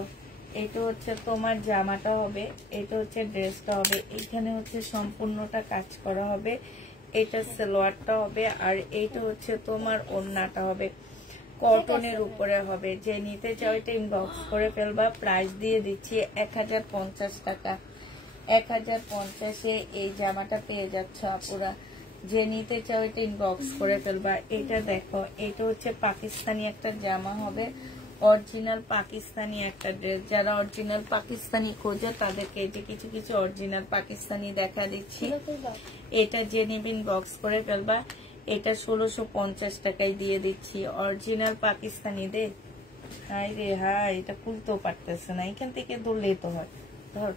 এটা হচ্ছে তোমার জামাটা হবে, এটা হচ্ছে ড্রেসটা হবে। এখানে হচ্ছে সম্পূর্ণটা কাজ করা হবে। এটা সালোয়ারটা হবে, আর এইটা হচ্ছে তোমার ওড়নাটা হবে, কটনের উপরে হবে। যে নিতে চাও এটা ইনবক্স করে ফেলবা। প্রাইস দিয়ে দিচ্ছি 1050 টাকা। 1050-এ এই জামাটা পেয়ে যাচ্ছ আপুরা। যে নিতে চাও এটা ইনবক্স করে ফেলবা। এটা দেখো, এটা হচ্ছে পাকিস্তানি একটা জামা হবে, অরিজিনাল পাকিস্তানি একটা ড্রেস। যারা অরিজিনাল পাকিস্তানি খোঁজে তাদেরকে এই যে কিছু কিছু অরিজিনাল পাকিস্তানি দেখা দিচ্ছি। এটা যে নিবে ইনবক্স করে ফেলবা। এটা 1650 টাকায় দিয়ে দিচ্ছি। অরিজিনাল পাকিস্তানি দে। হাই রে হাই, এটা খুলতেও পারতেছে না, এখান থেকে ধরলেই তো হয়। ধর,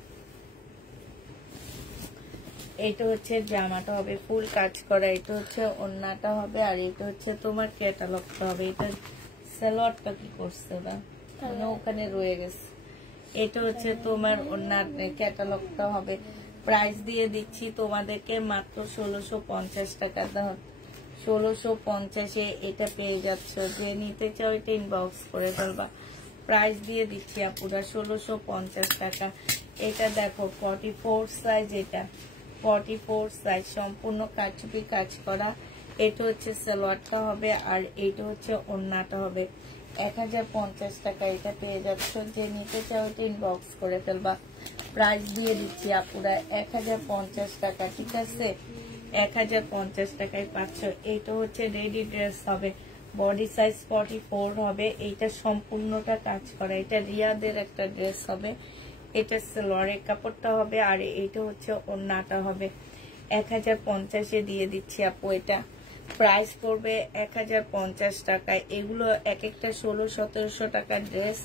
এটা হচ্ছে জামাটা হবে ফুল কাজ করা। এটা হচ্ছে ওড়নাটা হবে, আর এটা হচ্ছে তোমার ক্যাটালগটা হবে। এটা সালোয়ারটা কি করছে ওরা, মানে ওখানে রয়ে গেছে। এটা হচ্ছে তোমার ওড়নার ক্যাটালগটা হবে। প্রাইস দিয়ে দিচ্ছি তোমাদেরকে মাত্র 1650 টাকা। 1650-এ এটা পেয়ে যাচ্ছ। যে নিতে চাও এটা ইনবক্স করে ফেলবা। প্রাইস দিয়ে দিচ্ছি আপুরা 1650 টাকা। এটা দেখো 44 সাইজ, এটা 44 সাইজ, সম্পূর্ণ কাটচুপি কাজ করা। এটা হচ্ছে সালোয়ারটা হবে আর এটা হচ্ছে ওড়নাটা হবে। 1050 টাকা এটা পেয়ে যাচ্ছ। যে নিতে চাও এটা ইনবক্স করে ফেলবা। প্রাইস দিয়ে দিচ্ছি আপুরা 1050 টাকা, ঠিক আছে? 1050 টাকায় পাচ্ছ। এইটা হচ্ছে রেডি ড্রেস হবে, বডি সাইজ 44 হবে। এইটা সম্পূর্ণটা কাজ করা, এটা রিয়াদের একটা ড্রেস হবে। এটা সালোয়ারের কাপড়টা হবে আর এইটা হচ্ছে ওড়নাটা হবে। 1050-এ দিয়ে দিচ্ছি আপু। এটা প্রাইস পড়বে 1050 টাকায়। এগুলো এক একটা 1600-1700 টাকার ড্রেস,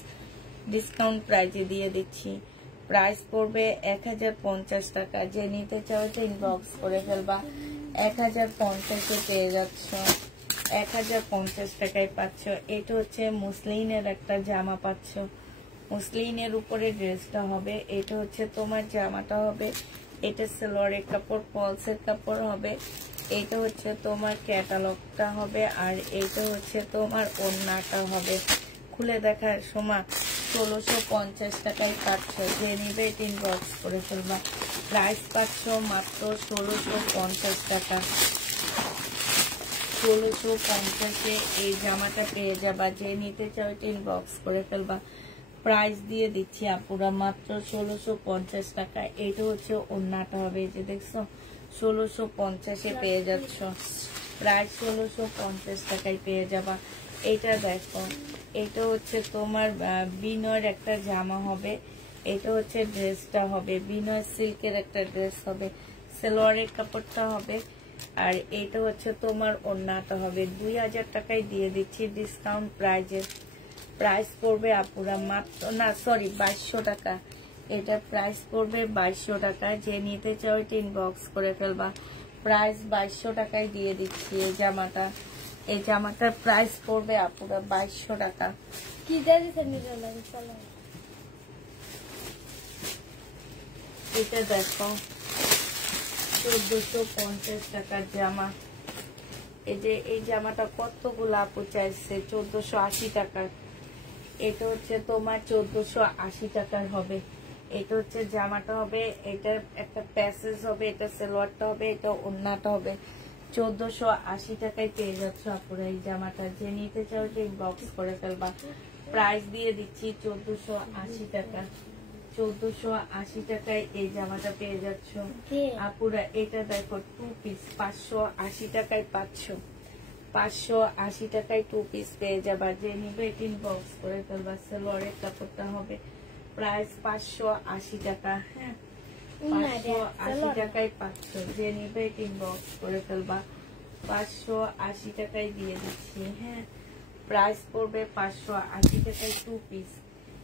ডিসকাউন্ট প্রাইজে দিয়ে দিচ্ছি। প্রাইস পড়বে 1050 টাকা। যে নিতে চাও তো ইনবক্স করে ফেলবা। 1050-এ পেয়ে যাচ্ছ, 1050 টাকায় পাচ্ছ। এটা হচ্ছে মুসলিনের একটা জামা পাচ্ছ, মুসলিনের উপরে ড্রেসটা হবে। এটা হচ্ছে তোমার জামাটা হবে। এটা সালোয়ারের কাপড়, ফলসের কাপড় হবে। এটা হচ্ছে তোমার ক্যাটালগটা হবে আর এটা হচ্ছে তোমার ওড়নাটা হবে। খুলে দেখার সময় 1650 টাকায় পাচ্ছ। যে নিবে ইনবক্স করে ফেলবা। প্রাইস পাচ্ছ মাত্র 1650 টাকা। 1650-এ এই জামাটা পেয়ে যাবা। যে নিতে চাও ইনবক্স করে ফেলবা। প্রাইস দিয়ে দিচ্ছি আপুরা মাত্র 1650 টাকা। এটা হচ্ছে ওড়নাটা হবে, যে দেখছো 1650-এ পেয়ে যাচ্ছ। প্রাইস 1650 টাকায় পেয়ে যাবা। এটা দেখো, এটা হচ্ছে তোমার বিনয়ের একটা জামা হবে। এটা হচ্ছে ড্রেসটা হবে, বিনয় সিল্কের একটা ড্রেস হবে। সালোয়ারের কাপড়টা হবে আর এটা হচ্ছে তোমার ওড়নাটা হবে। 2000 টাকায় দিয়ে দিচ্ছি ডিসকাউন্ট প্রাইজে। প্রাইস পড়বে আপুরা মাত্র, না সরি 2200 টাকা। এটা প্রাইস পড়বে 2200 টাকা। যে নিতে চাও এটা ইনবক্স করে ফেলবা। প্রাইস 2200 টাকায় দিয়ে দিচ্ছি এই জামাটা। এই জামাটার প্রাইস পড়বে আপুরা 2200 টাকা। এটা দেখো 1450 টাকার জামা। এই যে এই জামাটা কতগুলো আপু চাইছে, 1480 টাকার। এটা হচ্ছে তোমার 1480 টাকার হবে। এটা হচ্ছে জামাটা হবে, এটা একটা প্যাসেজ হবে, এটা সালোয়ারটা হবে, এটা ওড়নাটা হবে। 1480 টাকায় পেয়ে যাচ্ছ আপুরা এই জামাটা। যে নিতে চাও যে ইনবক্স করে ফেলবা। প্রাইস দিয়ে দিচ্ছি 1480 টাকা। 1480 টাকায় এই জামাটা পেয়ে যাচ্ছ আপুরা। এটা দেখো 2 পিস 580 টাকায় পাচ্ছ। 580 টাকায় 2 পিস পেয়ে যাবা। যে নিবে ইনবক্স করে ফেলবা। সালোয়ারের কাপড়টা হবে। প্রাইস 580 টাকা। হ্যাঁ, 580 টাকায় পাচ্ছ। যে নিবে ইনবক্স করে ফেলবা। 580 টাকায় দিয়ে দিচ্ছি। হ্যাঁ, প্রাইস পড়বে 580 টাকায় 2 পিস।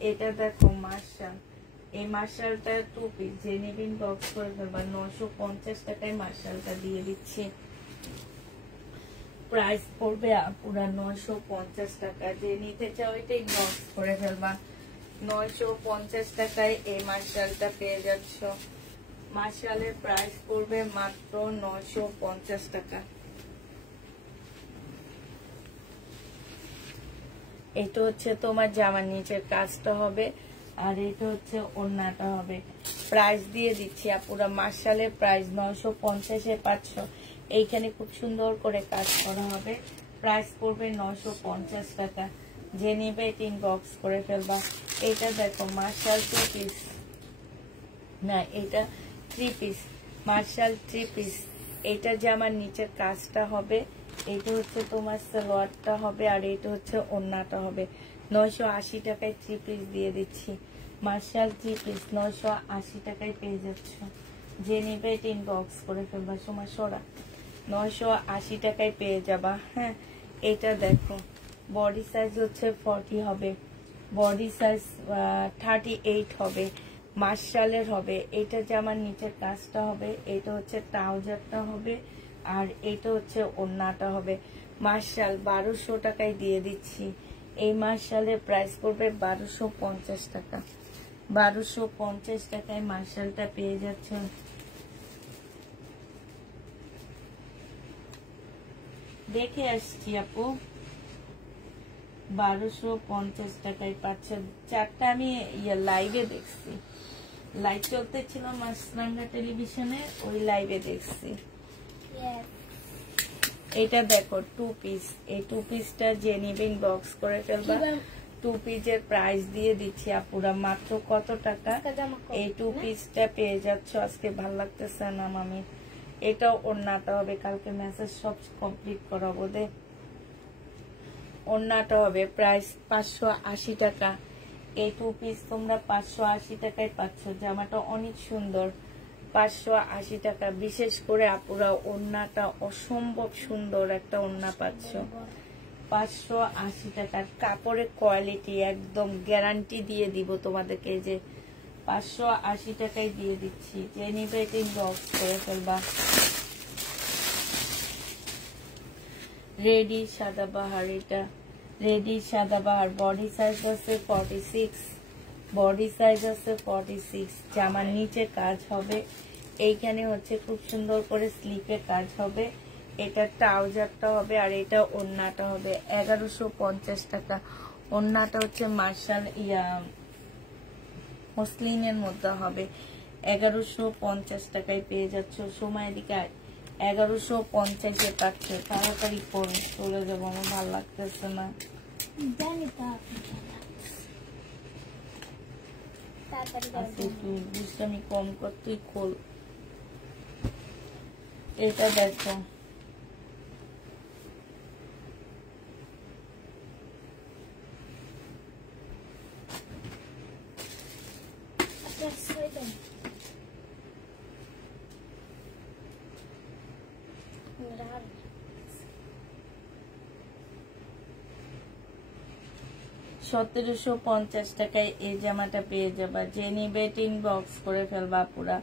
এটা দেখো মার্শাল, এই মার্শালটা 2 পিস। যে নিবে ইনবক্স করে ফেলবা। 950 টাকায় মার্শালটা দিয়ে দিচ্ছি। প্রাইস পড়বে পুরা 950 টাকা। যে নিতে চাও এটা ইনবক্স করে ফেলবা। 950 টাকায় এই মার্শালটা পেয়ে যাচ্ছ। মার্শালের প্রাইস পড়বে মাত্র 950 টাকা। এটা হচ্ছে তোমার জামার নিচের কাজটা হবে আর এটা হচ্ছে ওড়নাটা হবে। প্রাইস দিয়ে দিচ্ছি আপুরা। মার্শালের প্রাইস 950-এ পাচ্ছ। এইখানে খুব সুন্দর করে কাজ করা হবে। প্রাইস পড়বে 950 টাকা। যে নিবে এটা ইনবক্স করে ফেলবা। এটা দেখো মার্শাল 2 পিস, না এটা 3 পিস, মার্শাল 3 পিস। এটা জামার নিচের কাজটা হবে, এটা হচ্ছে তোমার সালোয়ারটা হবে আর এটা হচ্ছে ওড়নাটা হবে। 980 টাকায় 3 পিস দিয়ে দিচ্ছি। মার্শাল 3 পিস 980 টাকায় পেয়ে যাচ্ছ। যে নিবে এটা ইনবক্স করে ফেলবা। সময় সরা 980 টাকায় পেয়ে যাবা। হ্যাঁ, এটা দেখো বডি সাইজ হচ্ছে 40 হবে, বডি সাইজ 38 হবে। মার্শালের হবে। এটা জামার নিচের কাজটা হবে, এটা হচ্ছে ট্রাউজারটা হবে আর এটা হচ্ছে ওড়নাটা হবে। মার্শাল 1200 টাকায় দিয়ে দিচ্ছি। এই মার্শালের প্রাইস পড়বে 1250 টাকা। 1250 টাকায় মার্শালটা পেয়ে যাচ্ছেন। দেখে আসছি আপু, 1250 টাকায় পাচ্ছে। চারটা আমি লাইভে দেখছি, লাইভ চলতে ছিল মাছরাঙ্গা টেলিভিশনে, ওই লাইভে দেখছি। এটা দেখো 2 পিস, এই 2 পিসটা যে নিবেন বক্স করে ফেলবা। 2 পিসের প্রাইস দিয়ে দিচ্ছি আপুরা মাত্র কত টাকা। এই 2 পিসটা পেয়ে যাচ্ছ আজকে। ভাল লাগতেছে না মামি, এটাও ওড়নাটা হবে, কালকে মেসেজ সব কমপ্লিট করাবো দে। ওড়নাটা হবে প্রাইস 580 টাকা। এই 2 পিস তোমরা 580 টাকায় পাচ্ছ। জামাটা অনেক সুন্দর, 580 টাকা। বিশেষ করে আপুরা ওড়নাটা অসম্ভব সুন্দর একটা ওড়না পাচ্ছ 580 টাকার। কাপড়ের কোয়ালিটি একদম গ্যারান্টি দিয়ে দিব তোমাদেরকে, যে 580 টাকায় দিয়ে দিচ্ছি। যে নিবে এটা বক্স করে ফেলবা। রেডি সাদাবাহার, এটা রেডি সাদাবাহার। বডি সাইজ আছে 46, বডি সাইজ আছে 46। জামার নিচে কাজ হবে, এইখানে হচ্ছে খুব সুন্দর করে স্লিপে কাজ হবে। এটা ট্রাউজারটা হবে আর এটা ওড়নাটা হবে 1150 টাকা। ওড়নাটা হচ্ছে মার্শাল মসলিনের মধ্যে হবে, 1150 টাকায় পেয়ে যাচ্ছ। সময় দিকে 1150-এ পাচ্ছে। তাড়াতাড়ি করে চলে যাবো, আমার ভালো লাগতেছে না। একটু দুষ্টামি কম করতেই খোল। এটা দেখো, $1750 টাকায় এই জামাটা পেয়ে যাবা। যে নিবে বক্স করে ফেলবা পুরা।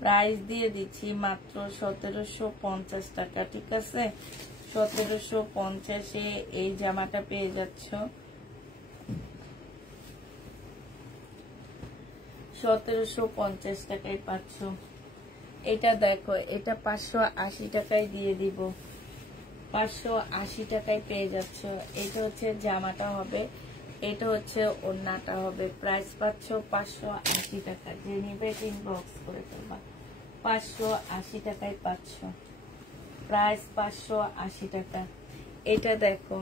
প্রাইস দিয়ে দিচ্ছি মাত্র 1750 টাকা, ঠিক আছে? 1750-এ এই জামাটা পেয়ে যাচ্ছ। 1750 টাকায় পাচ্ছ। এটা দেখো, এটা 580 টাকায় দিয়ে দিব। 580 টাকায় পেয়ে যাচ্ছ। এটা হচ্ছে জামাটা হবে, এটা হচ্ছে ওড়নাটা হবে। প্রাইস পাচ্ছ 580 টাকা। যে নিবে বক্স করে ফেলবা। 580 টাকায় পাচ্ছ। প্রাইস 580 টাকা। এটা দেখো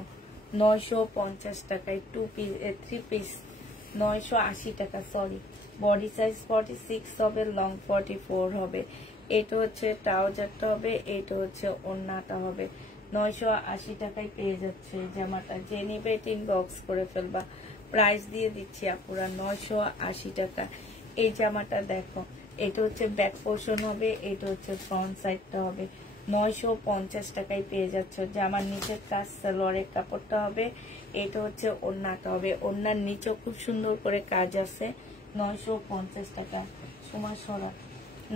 950 টাকায় 3 পিস 980 টাকা, সরি। বডি সাইজ 46 হবে, লং 44 হবে। এটা হচ্ছে ট্রাউজারটা হবে, এটা হচ্ছে ওড়নাটা হবে। 980 টাকায় পেয়ে যাচ্ছে এই জামাটা। যে নিবে বক্স করে ফেলবা। প্রাইস দিয়ে দিচ্ছি আপুরা 980 টাকা। এই জামাটা দেখো, এটা হচ্ছে ব্যাক পোর্শন হবে, এটা হচ্ছে ফ্রন্ট সাইডটা হবে। 950 টাকায় পেয়ে যাচ্ছ। জামার নিচের কাজ সালোয়ারের কাপড়টা হবে, এটা হচ্ছে ওড়নাটা হবে। ওড়নার নিচেও খুব সুন্দর করে কাজ আছে। 950 টাকা। সময় সরা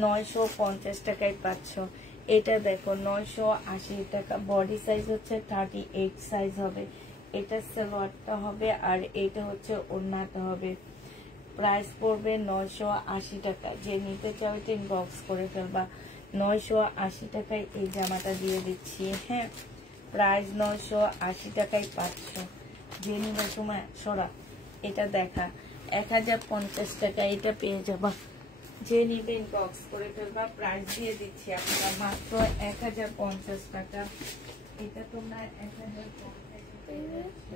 950 টাকায় পাচ্ছ। এটা দেখো 980 টাকা। বডি সাইজ হচ্ছে 38 সাইজ হবে। এটা সালোয়ারটা হবে আর এটা হচ্ছে ওড়নাটা হবে। প্রাইস পড়বে 980 টাকা। যে নিতে চাও বক্স করে ফেলবা। 980 টাকায় এই জামাটা দিয়ে দিচ্ছি। হ্যাঁ, প্রাইস 980 টাকায় পাচ্ছ। যে নিবে সময় সরা, এটা দেখা 1050 টাকা। এটা পেয়ে যাবা। যে নিবেন বক্স করে ফেলবা। প্রাইস দিয়ে দিচ্ছি আপনারা মাত্র 1050 টাকা। এটা তোমরা 1050 পেয়ে যাচ্ছ।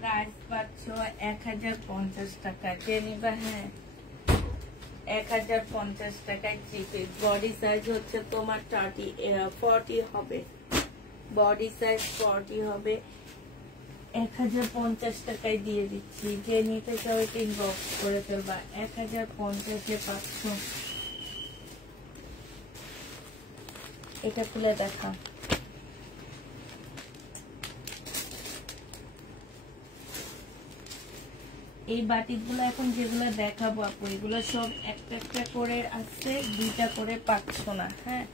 প্রাইস পাচ্ছ 1050 টাকা। যে নিবা, হ্যাঁ 1050 টাকায় 3 পিস। বডি সাইজ হচ্ছে তোমার 40 হবে। বডি সাইজ 40 হবে। 1050 টাকায় দিয়ে দিচ্ছি। যে নিতে চাও বক্স করে ফেলবা। 1050-এ পাচ্ছ। এটা খুলে দেখা। এই বাটিকগুলো এখন যেগুলো দেখাবো আপু, এগুলো সব একটা একটা করে আসছে, 2টা করে পাচ্ছ না। হ্যাঁ,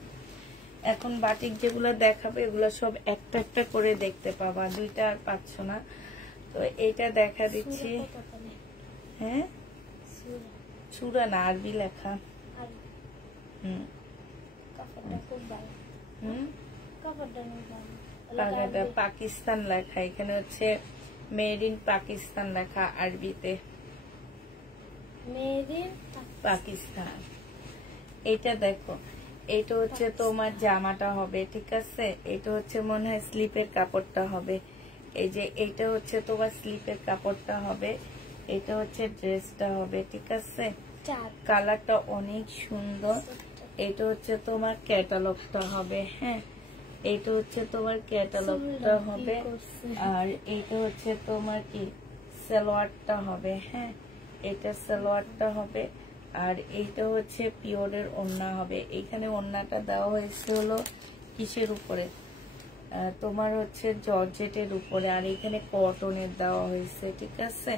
এখন বাটিক যেগুলো দেখাবো এগুলো সব একটা একটা করে দেখতে পাবা, 2টা আর পাচ্ছ না। তো এটা দেখা দিচ্ছি। হ্যাঁ, চূড়া না, আরবি লেখা। পাকিস্তান লেখা, এখানে হচ্ছে মেড ইন পাকিস্তান লেখা আরবিতে, মেড ইন পাকিস্তান। এটা দেখো, এটা হচ্ছে তোমার জামাটা হবে, ঠিক আছে। এটা হচ্ছে মনে হয় স্লিপের কাপড়টা হবে। এই যে এটা হচ্ছে তোমার স্লিপের কাপড়টা হবে, এটা হচ্ছে ড্রেসটা হবে, ঠিক আছে। কালারটা অনেক সুন্দর। এটা হচ্ছে তোমার ক্যাটালগটা হবে, হ্যাঁ, এইটা হচ্ছে তোমার ক্যাটালগটা হবে। আর এইটা হচ্ছে তোমার কি সালোয়ারটা হবে, হ্যাঁ, এটা সালোয়ারটা হবে। আর এইটা হচ্ছে পিওরের ওড়না হবে। এখানে ওড়নাটা দেওয়া হয়েছে হলো কিসের উপরে, তোমার হচ্ছে জর্জেটের উপরে, আর এখানে কটনের দেওয়া হয়েছে, ঠিক আছে।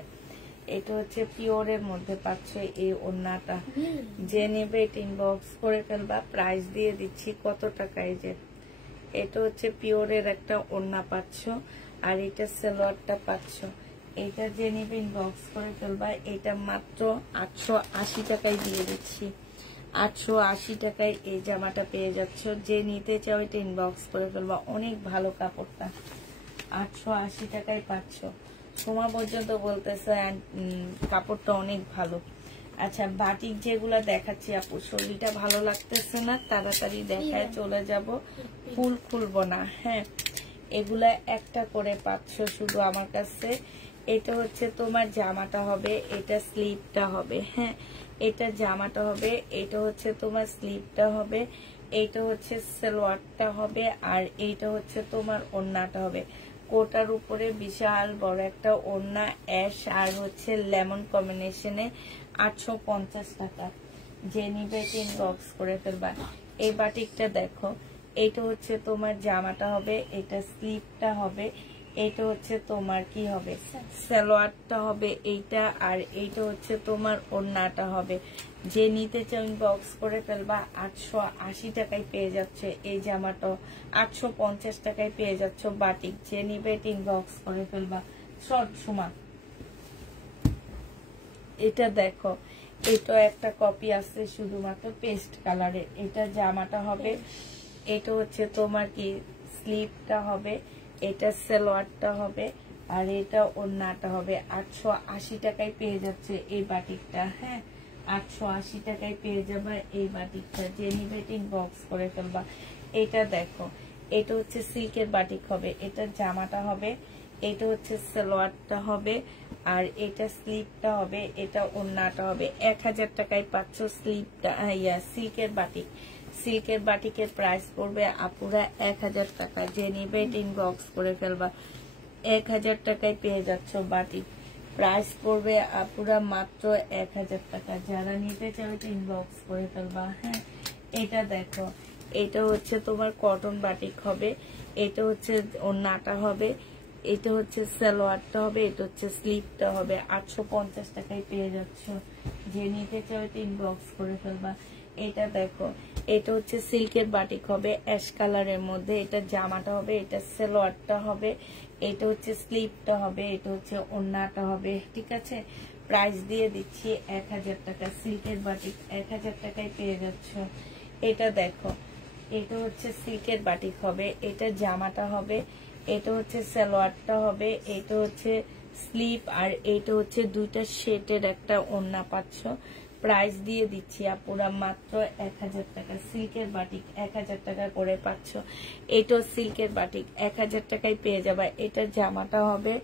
এটা হচ্ছে পিওরের মধ্যে পাচ্ছ এই ওড়নাটা। যে নেবে এটা ইনবক্স করে ফেলবা, প্রাইস দিয়ে দিচ্ছি কত টাকায়। যে এটা হচ্ছে পিওরের একটা ওড়না পাচ্ছ, আর এটা সালোয়ারটা পাচ্ছ। এটা যে নেবে ইনবক্স করে ফেলবা। এটা মাত্র 880 টাকায় দিয়ে দিচ্ছি। 880 টাকায় এই জামাটা পেয়ে যাচ্ছ। যে নিতে চাও এটা ইনবক্স করে ফেলবা। অনেক ভালো কাপড়টা, 880 টাকায় পাচ্ছ। সোমা পর্যন্ত বলতেছে কাপড়টা অনেক ভালো। আচ্ছা, বাটিক যেগুলা দেখাচ্ছি আপু, শরীরটা ভালো লাগতেছে না, তাড়াতাড়ি দেখায় চলে যাব, ফুল খুলবো না, হ্যাঁ। এগুলা একটা করে পাচ্ছ শুধু আমার কাছে। এটা হচ্ছে তোমার জামাটা হবে, এটা স্লিপটা হবে, হ্যাঁ, এটা জামাটা হবে, এটা হচ্ছে তোমার স্লিপটা হবে, এইটা হচ্ছে সালোয়ারটা হবে, আর এইটা হচ্ছে তোমার ওড়নাটা হবে। কোটার উপরে বিশাল বড় একটা ওড়না, অ্যাশ আর হচ্ছে লেমন কম্বিনেশনে 850 টাকা। যে নিবে ইনবক্স করে ফেলবা। এই বাটিকটা দেখো, এইটা হচ্ছে তোমার জামাটা হবে, এটা স্লিপটা হবে, এইটা হচ্ছে তোমার কি হবে সালোয়ারটা হবে এইটা, আর এইটা হচ্ছে তোমার ওড়নাটা হবে। যে নিতে চাও ইনবক্স করে ফেলবা। 880 টাকায় পেয়ে যাচ্ছে এই জামাটা, 850 টাকায় পেয়ে যাচ্ছ বাটিক। যে নিবে ইনবক্স করে ফেলবা। শর্ট সুমা, এটা দেখো, এটা একটা কপি আছে শুধুমাত্র পেস্ট কালারের। এটা জামাটা হবে, এটা হচ্ছে তোমার কি স্লিপটা হবে, এটা সালোয়ারটা হবে, আর এটা ওড়নাটা হবে। 880 টাকায় পেয়ে যাচ্ছে এই বাটিকটা, হ্যাঁ, 880 টাকায় পেয়ে যাবে এই বাটিকটা। যে নিবে ইনবক্স করে ফেলবা। এটা দেখো, এটা হচ্ছে সিল্কের বাটিক হবে, এটা জামাটা হবে, এটা হচ্ছে সালোয়ারটা হবে, আর এটা স্লিপটা হবে, এটা ওড়নাটা হবে। 1000 টাকায় পাচ্ছ স্লিপটা, সিল্কের বাটিক। সিল্কের বাটিকের প্রাইস পড়বে আপুরা 1000 টাকা। যে নিবে ইনবক্স করে ফেলবা। 1000 টাকায় পেয়ে যাচ্ছ বাটিক। প্রাইস পড়বে আপুরা মাত্র 1000 টাকা। যারা নিতে চাও ইনবক্স করে ফেলবা, হ্যাঁ। এটা দেখো, এটা হচ্ছে তোমার কটন বাটিক হবে, এটা হচ্ছে ওড়নাটা হবে, এটা হচ্ছে সালোয়ারটা হবে, এটা হচ্ছে স্লিপটা হবে। 850 টাকায় পেয়ে যাচ্ছ। যে নিতে চাও ইনবক্স করে ফেলবা। এটা দেখো, এটা হচ্ছে সিল্কের বাটিক হবে, অ্যাশ কালারের মধ্যে, এটা জামাটা হবে, এটা সালোয়ারটা হবে, এটা হচ্ছে স্লিপটা হবে, এটা হচ্ছে ওড়নাটা হবে, ঠিক আছে। প্রাইস দিয়ে দিচ্ছি 1000 টাকা। সিল্কের বাটিক 1000 টাকায় পেয়ে যাচ্ছ। এটা দেখো, এটা হচ্ছে সিল্কের বাটিক হবে, এটা জামাটা হবে, এটা হচ্ছে সালোয়ারটা হবে, এটা হচ্ছে স্লিপ, আর এটা হচ্ছে দুইটা শেডের একটা ওড়না পাচ্ছ। প্রাইস দিয়ে দিচ্ছি আপুরা মাত্র 1000 টাকা। সিল্কের বাটিক 1000 টাকা করে পাচ্ছ। এটা সিল্কের বাটিক 1000 টাকায় পেয়ে যাবে। এটা জামাটা হবে,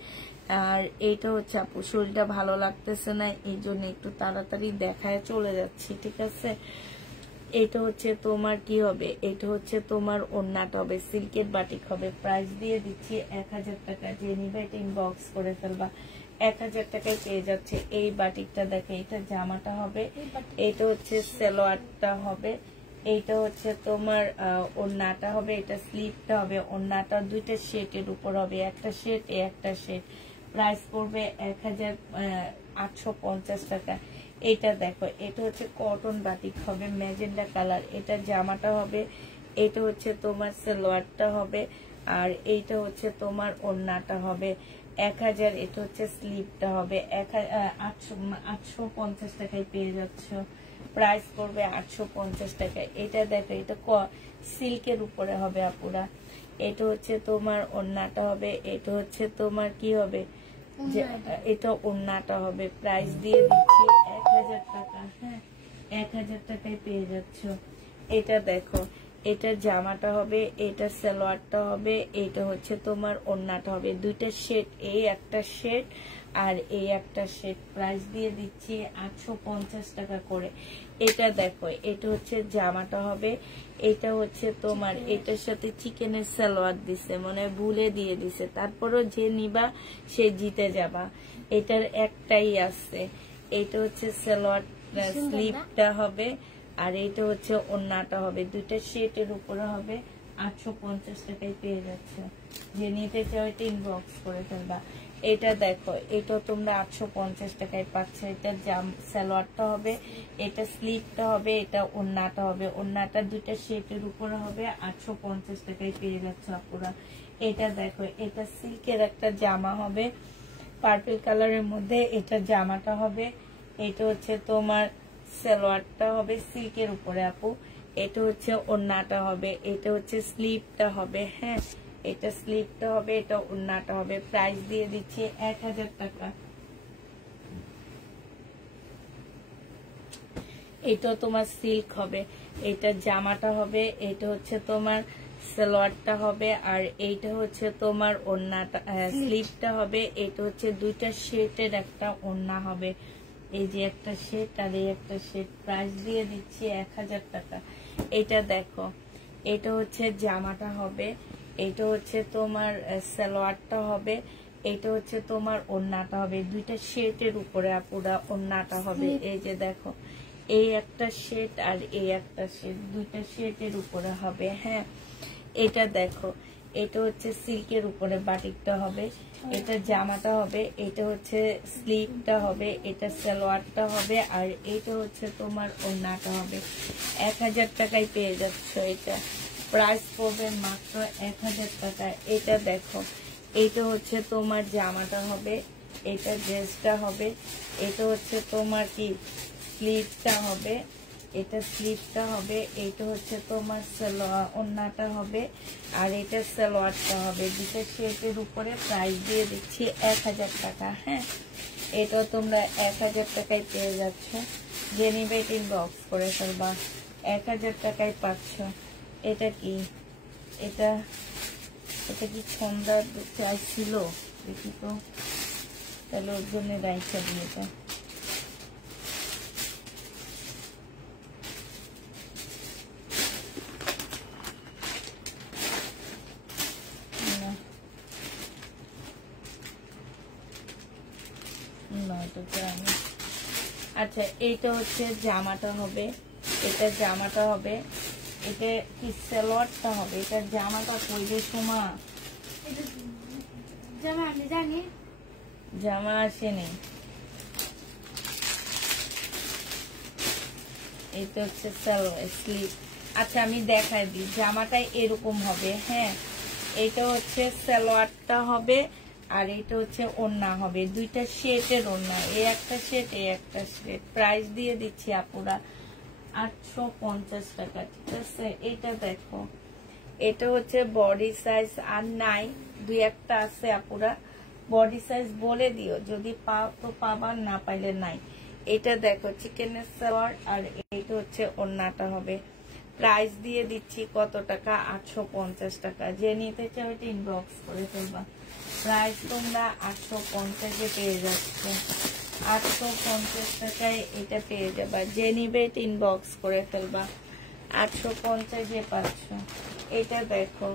আর এইটা হচ্ছে আপু শরীরটা ভালো লাগতেছে না, এই জন্য একটু তাড়াতাড়ি দেখায় চলে যাচ্ছি, ঠিক আছে। এটা হচ্ছে তোমার কি হবে, এটা হচ্ছে তোমার ওড়নাটা হবে, সিল্কের বাটিক হবে। প্রাইস দিয়ে দিচ্ছি 1000 টাকা। যে নিবে এটা ইনবক্স করে ফেলবা। 1000 টাকায় পেয়ে যাচ্ছে এই বাটিকটা। দেখে, এটা জামাটা হবে, এটা হচ্ছে সালোয়ারটা হবে, এইটা হচ্ছে তোমার ওড়নাটা হবে, এটা স্লিপটা হবে, ওড়নাটা দুইটা শেডের উপর হবে, একটা শেড একটা শেড। প্রাইস পড়বে 1850 টাকা। এটা দেখো, এটা হচ্ছে কটন বাটিক হবে, ম্যাজেন্ডা কালার, এটা জামাটা হবে, এটা হচ্ছে তোমার সালোয়ারটা হবে, আর এইটা হচ্ছে তোমার ওড়নাটা হবে। 1000। এটা হচ্ছে স্লিপটা হবে 850 টাকায় পেয়ে যাচ্ছ, প্রাইস করবে 850 টাকায়। এটা দেখো, এটা সিল্কের উপরে হবে আপুরা। এটা হচ্ছে তোমার ওড়নাটা হবে, এটা হচ্ছে তোমার কি হবে, এটা ওড়নাটা হবে। প্রাইস দিয়ে দিচ্ছি 1000 টাকা। হ্যাঁ, 1000 টাকায় পেয়ে যাচ্ছ। এটা দেখো, এটা জামাটা হবে, এটা সালোয়ারটা হবে, এটা হচ্ছে তোমার ওড়নাটা হবে। দুইটা সেট, এই একটা সেট আর এই একটা সেট। প্রাইস দিয়ে দিচ্ছি 850 টাকা করে। এটা দেখো, এটা হচ্ছে জামাটা হবে, এটা হচ্ছে তোমার, এটার সাথে চিকেনের সালোয়ার দিছে, মানে ভুলে দিয়ে দিছে, তারপরও যে নিবা সে জিতে যাবা। এটার একটাই আছে। এটা হচ্ছে সালোয়ার, স্লিপটা হবে, আর এটা হচ্ছে ওড়নাটা হবে। দুইটা সেটের উপরে হবে, 850 টাকায় পেয়ে যাচ্ছে। যে নিতে চাও এটা ইনবক্স করে ফেলবা। এটা দেখো, এটা তোমরা 850 টাকায় পাচ্ছ। এটা সালোয়ারটা হবে, এটা স্লিপটা হবে, এটা ওড়নাটা হবে। ওড়নাটা দুইটা সেটের উপরে হবে, 850 টাকায় পেয়ে যাচ্ছ আপুরা। এটা দেখো, এটা সিল্কের একটা জামা হবে পার্পল কালারের মধ্যে, এটা জামাটা হবে। এটা হচ্ছে তোমার সালোয়ারটা হবে সিল্কের উপরে আপু। এটা হচ্ছে ওড়নাটা হবে, এটা হচ্ছে স্লিপটা হবে। হ্যাঁ, এটা স্লিপটা হবে, এটা ওড়নাটা হবে। প্রাইস দিয়ে দিচ্ছি 1000 টাকা। এটা তোমার সিল্ক হবে, এটা জামাটা হবে, এটা হচ্ছে তোমার সালোয়ারটা হবে, আর এইটা হচ্ছে তোমার ওড়নাটা, স্লিপটা হবে। এটা হচ্ছে দুইটা শেটের একটা ওড়না হবে। এই যে একটা সেট আর এই একটা সেট। প্রাইস দিয়ে দিচ্ছি 1000 টাকা। এটা দেখো, এটা হচ্ছে জামাটা হবে, এটা হচ্ছে তোমার সালোয়ারটা হবে, এটা হচ্ছে তোমার ওড়নাটা হবে। দুইটা শেটের উপরে আপুরা ওড়নাটা হবে। এই যে দেখো, এই একটা শেট আর এই একটা শেট, দুইটা শেটের উপরে হবে। হ্যাঁ, এটা দেখো, এটা হচ্ছে সিল্কের উপরে বাটিকটা হবে, এটা জামাটা হবে, এটা হচ্ছে স্লিভটা হবে, এটা সালোয়ারটা হবে, আর এটা হচ্ছে তোমার ওড়নাটা হবে। 1000 টাকায় পেয়ে যাচ্ছ। এটা প্রাইস পড়বে মাত্র 1000 টাকা। এটা দেখো, এটা হচ্ছে তোমার জামাটা হবে, এটা ড্রেসটা হবে, এটা হচ্ছে তোমার কি স্লিভটা হবে, এটা স্লিভটা হবে, এটা হচ্ছে তোমার ওড়নাটা হবে, আর এটা সালোয়ারটা হবে। দুটো শেপের উপরে। প্রাইস দিয়ে দিচ্ছি 1000 টাকা। হ্যাঁ, এটা তোমরা 1000 টাকায় পেয়ে যাচ্ছ। যে নিবে ইনবক্স করে ফেলবা। 1000 টাকায় পাচ্ছ। এটা কি, এটা এটা কি সন্ধ্যার চাইছিল দেখি তো, তাহলে ওর জন্য রাইখা দিয়ে এটা। আচ্ছা, এইটা হচ্ছে জামাটা হবে, এটা জামাটা হবে, এটা কি সালোয়ারটা হবে, এটা জামাটা কইলে সমা জামা আমি জানি, জামা আসেনি। এইটা হচ্ছে সালোয়ার স্লিভ। আচ্ছা, আমি দেখাই দিই। জামাটাই এরকম হবে। হ্যাঁ, এটা হচ্ছে সালোয়ারটা হবে, আর এটা হচ্ছে ওড়না হবে। দুইটা শেটের ওড়না, এই একটা শেট, এই একটা শেট। প্রাইস দিয়ে দিচ্ছি আপুরা 850 টাকা। ঠিক আছে, এটা দেখো, এটা হচ্ছে বডি সাইজ আর নাই, দুই একটা আছে আপুরা। বডি সাইজ বলে দিও, যদি পাও তো পাবা, না পাইলে নাই। এটা দেখো, চিকেনের সালোয়ার, আর এইটা হচ্ছে ওড়নাটা হবে। প্রাইস দিয়ে দিচ্ছি কত টাকা, 850 টাকা। যে নিতে চাও এটা ইনবক্স করে ফেলবা। প্রাইস তোমরা 850-এ পেয়ে যাচ্ছে। 850 টাকায় এটা পেয়ে যাবা। যে নিবে এটা ইনবক্স করে ফেলবা। 850-এ পাচ্ছ। এটা দেখো,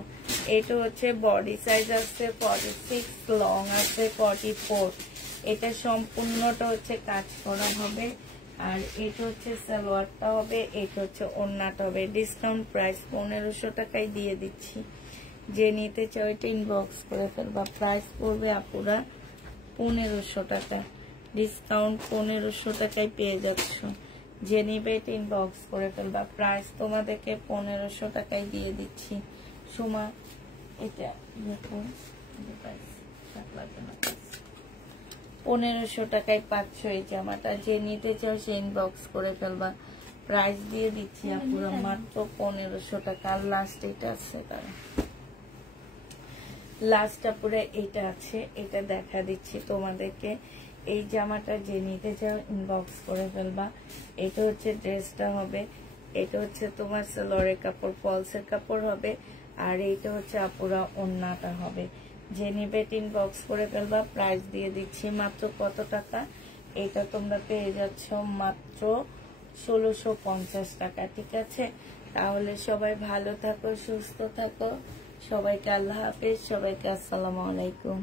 এটা হচ্ছে বডি সাইজ আছে 46, লং আছে 44। এটা সম্পূর্ণটা হচ্ছে কাজ করা হবে, আর এটা হচ্ছে সালোয়ারটা হবে, এটা হচ্ছে ওড়নাটা হবে। ডিসকাউন্ট প্রাইস 1500 টাকায় দিয়ে দিচ্ছি। যে নিতে চাও এটা ইনবক্স করে ফেলবা। প্রাইস পড়বে আপুরা 1500 টাকা। ডিসকাউন্ট 1500 টাকায় পেয়ে যাচ্ছ। যে নিবে এটা ইনবক্স করে ফেলবা। প্রাইস তোমাদেরকে 1500 টাকায় দিয়ে দিচ্ছি। সুমা, এটা দেখো, থাক লাগবে না। 1500 টাকায় পাচ্ছ এই জামাটা, যে নিতে চাও সে ইনবক্স করে ফেলবা। প্রাইস দিয়ে দিচ্ছি পুরো মাত্র 1500 টাকা। আর লাস্ট এটা আছে, তারা লাস্টটা পুরো এটা আছে, এটা দেখা দিচ্ছি তোমাদেরকে। এই জামাটা যে নিতে চাও ইনবক্স করে ফেলবা। এটা হচ্ছে ড্রেসটা হবে, এটা হচ্ছে তোমার সালোয়ারের কাপড়, ফলসের কাপড় হবে, আর এইটা হচ্ছে আপুরা ওড়নাটা হবে। যে নিবে ইনবক্স করে ফেলবা। প্রাইস দিয়ে দিচ্ছি মাত্র কত টাকা, এটা তোমরা পেয়ে যাচ্ছ মাত্র 1650 টাকা। ঠিক আছে, তাহলে সবাই ভালো থাকো, সুস্থ থাকো, সবাইকে আল্লাহ হাফেজ, সবাইকে আসসালামু আলাইকুম।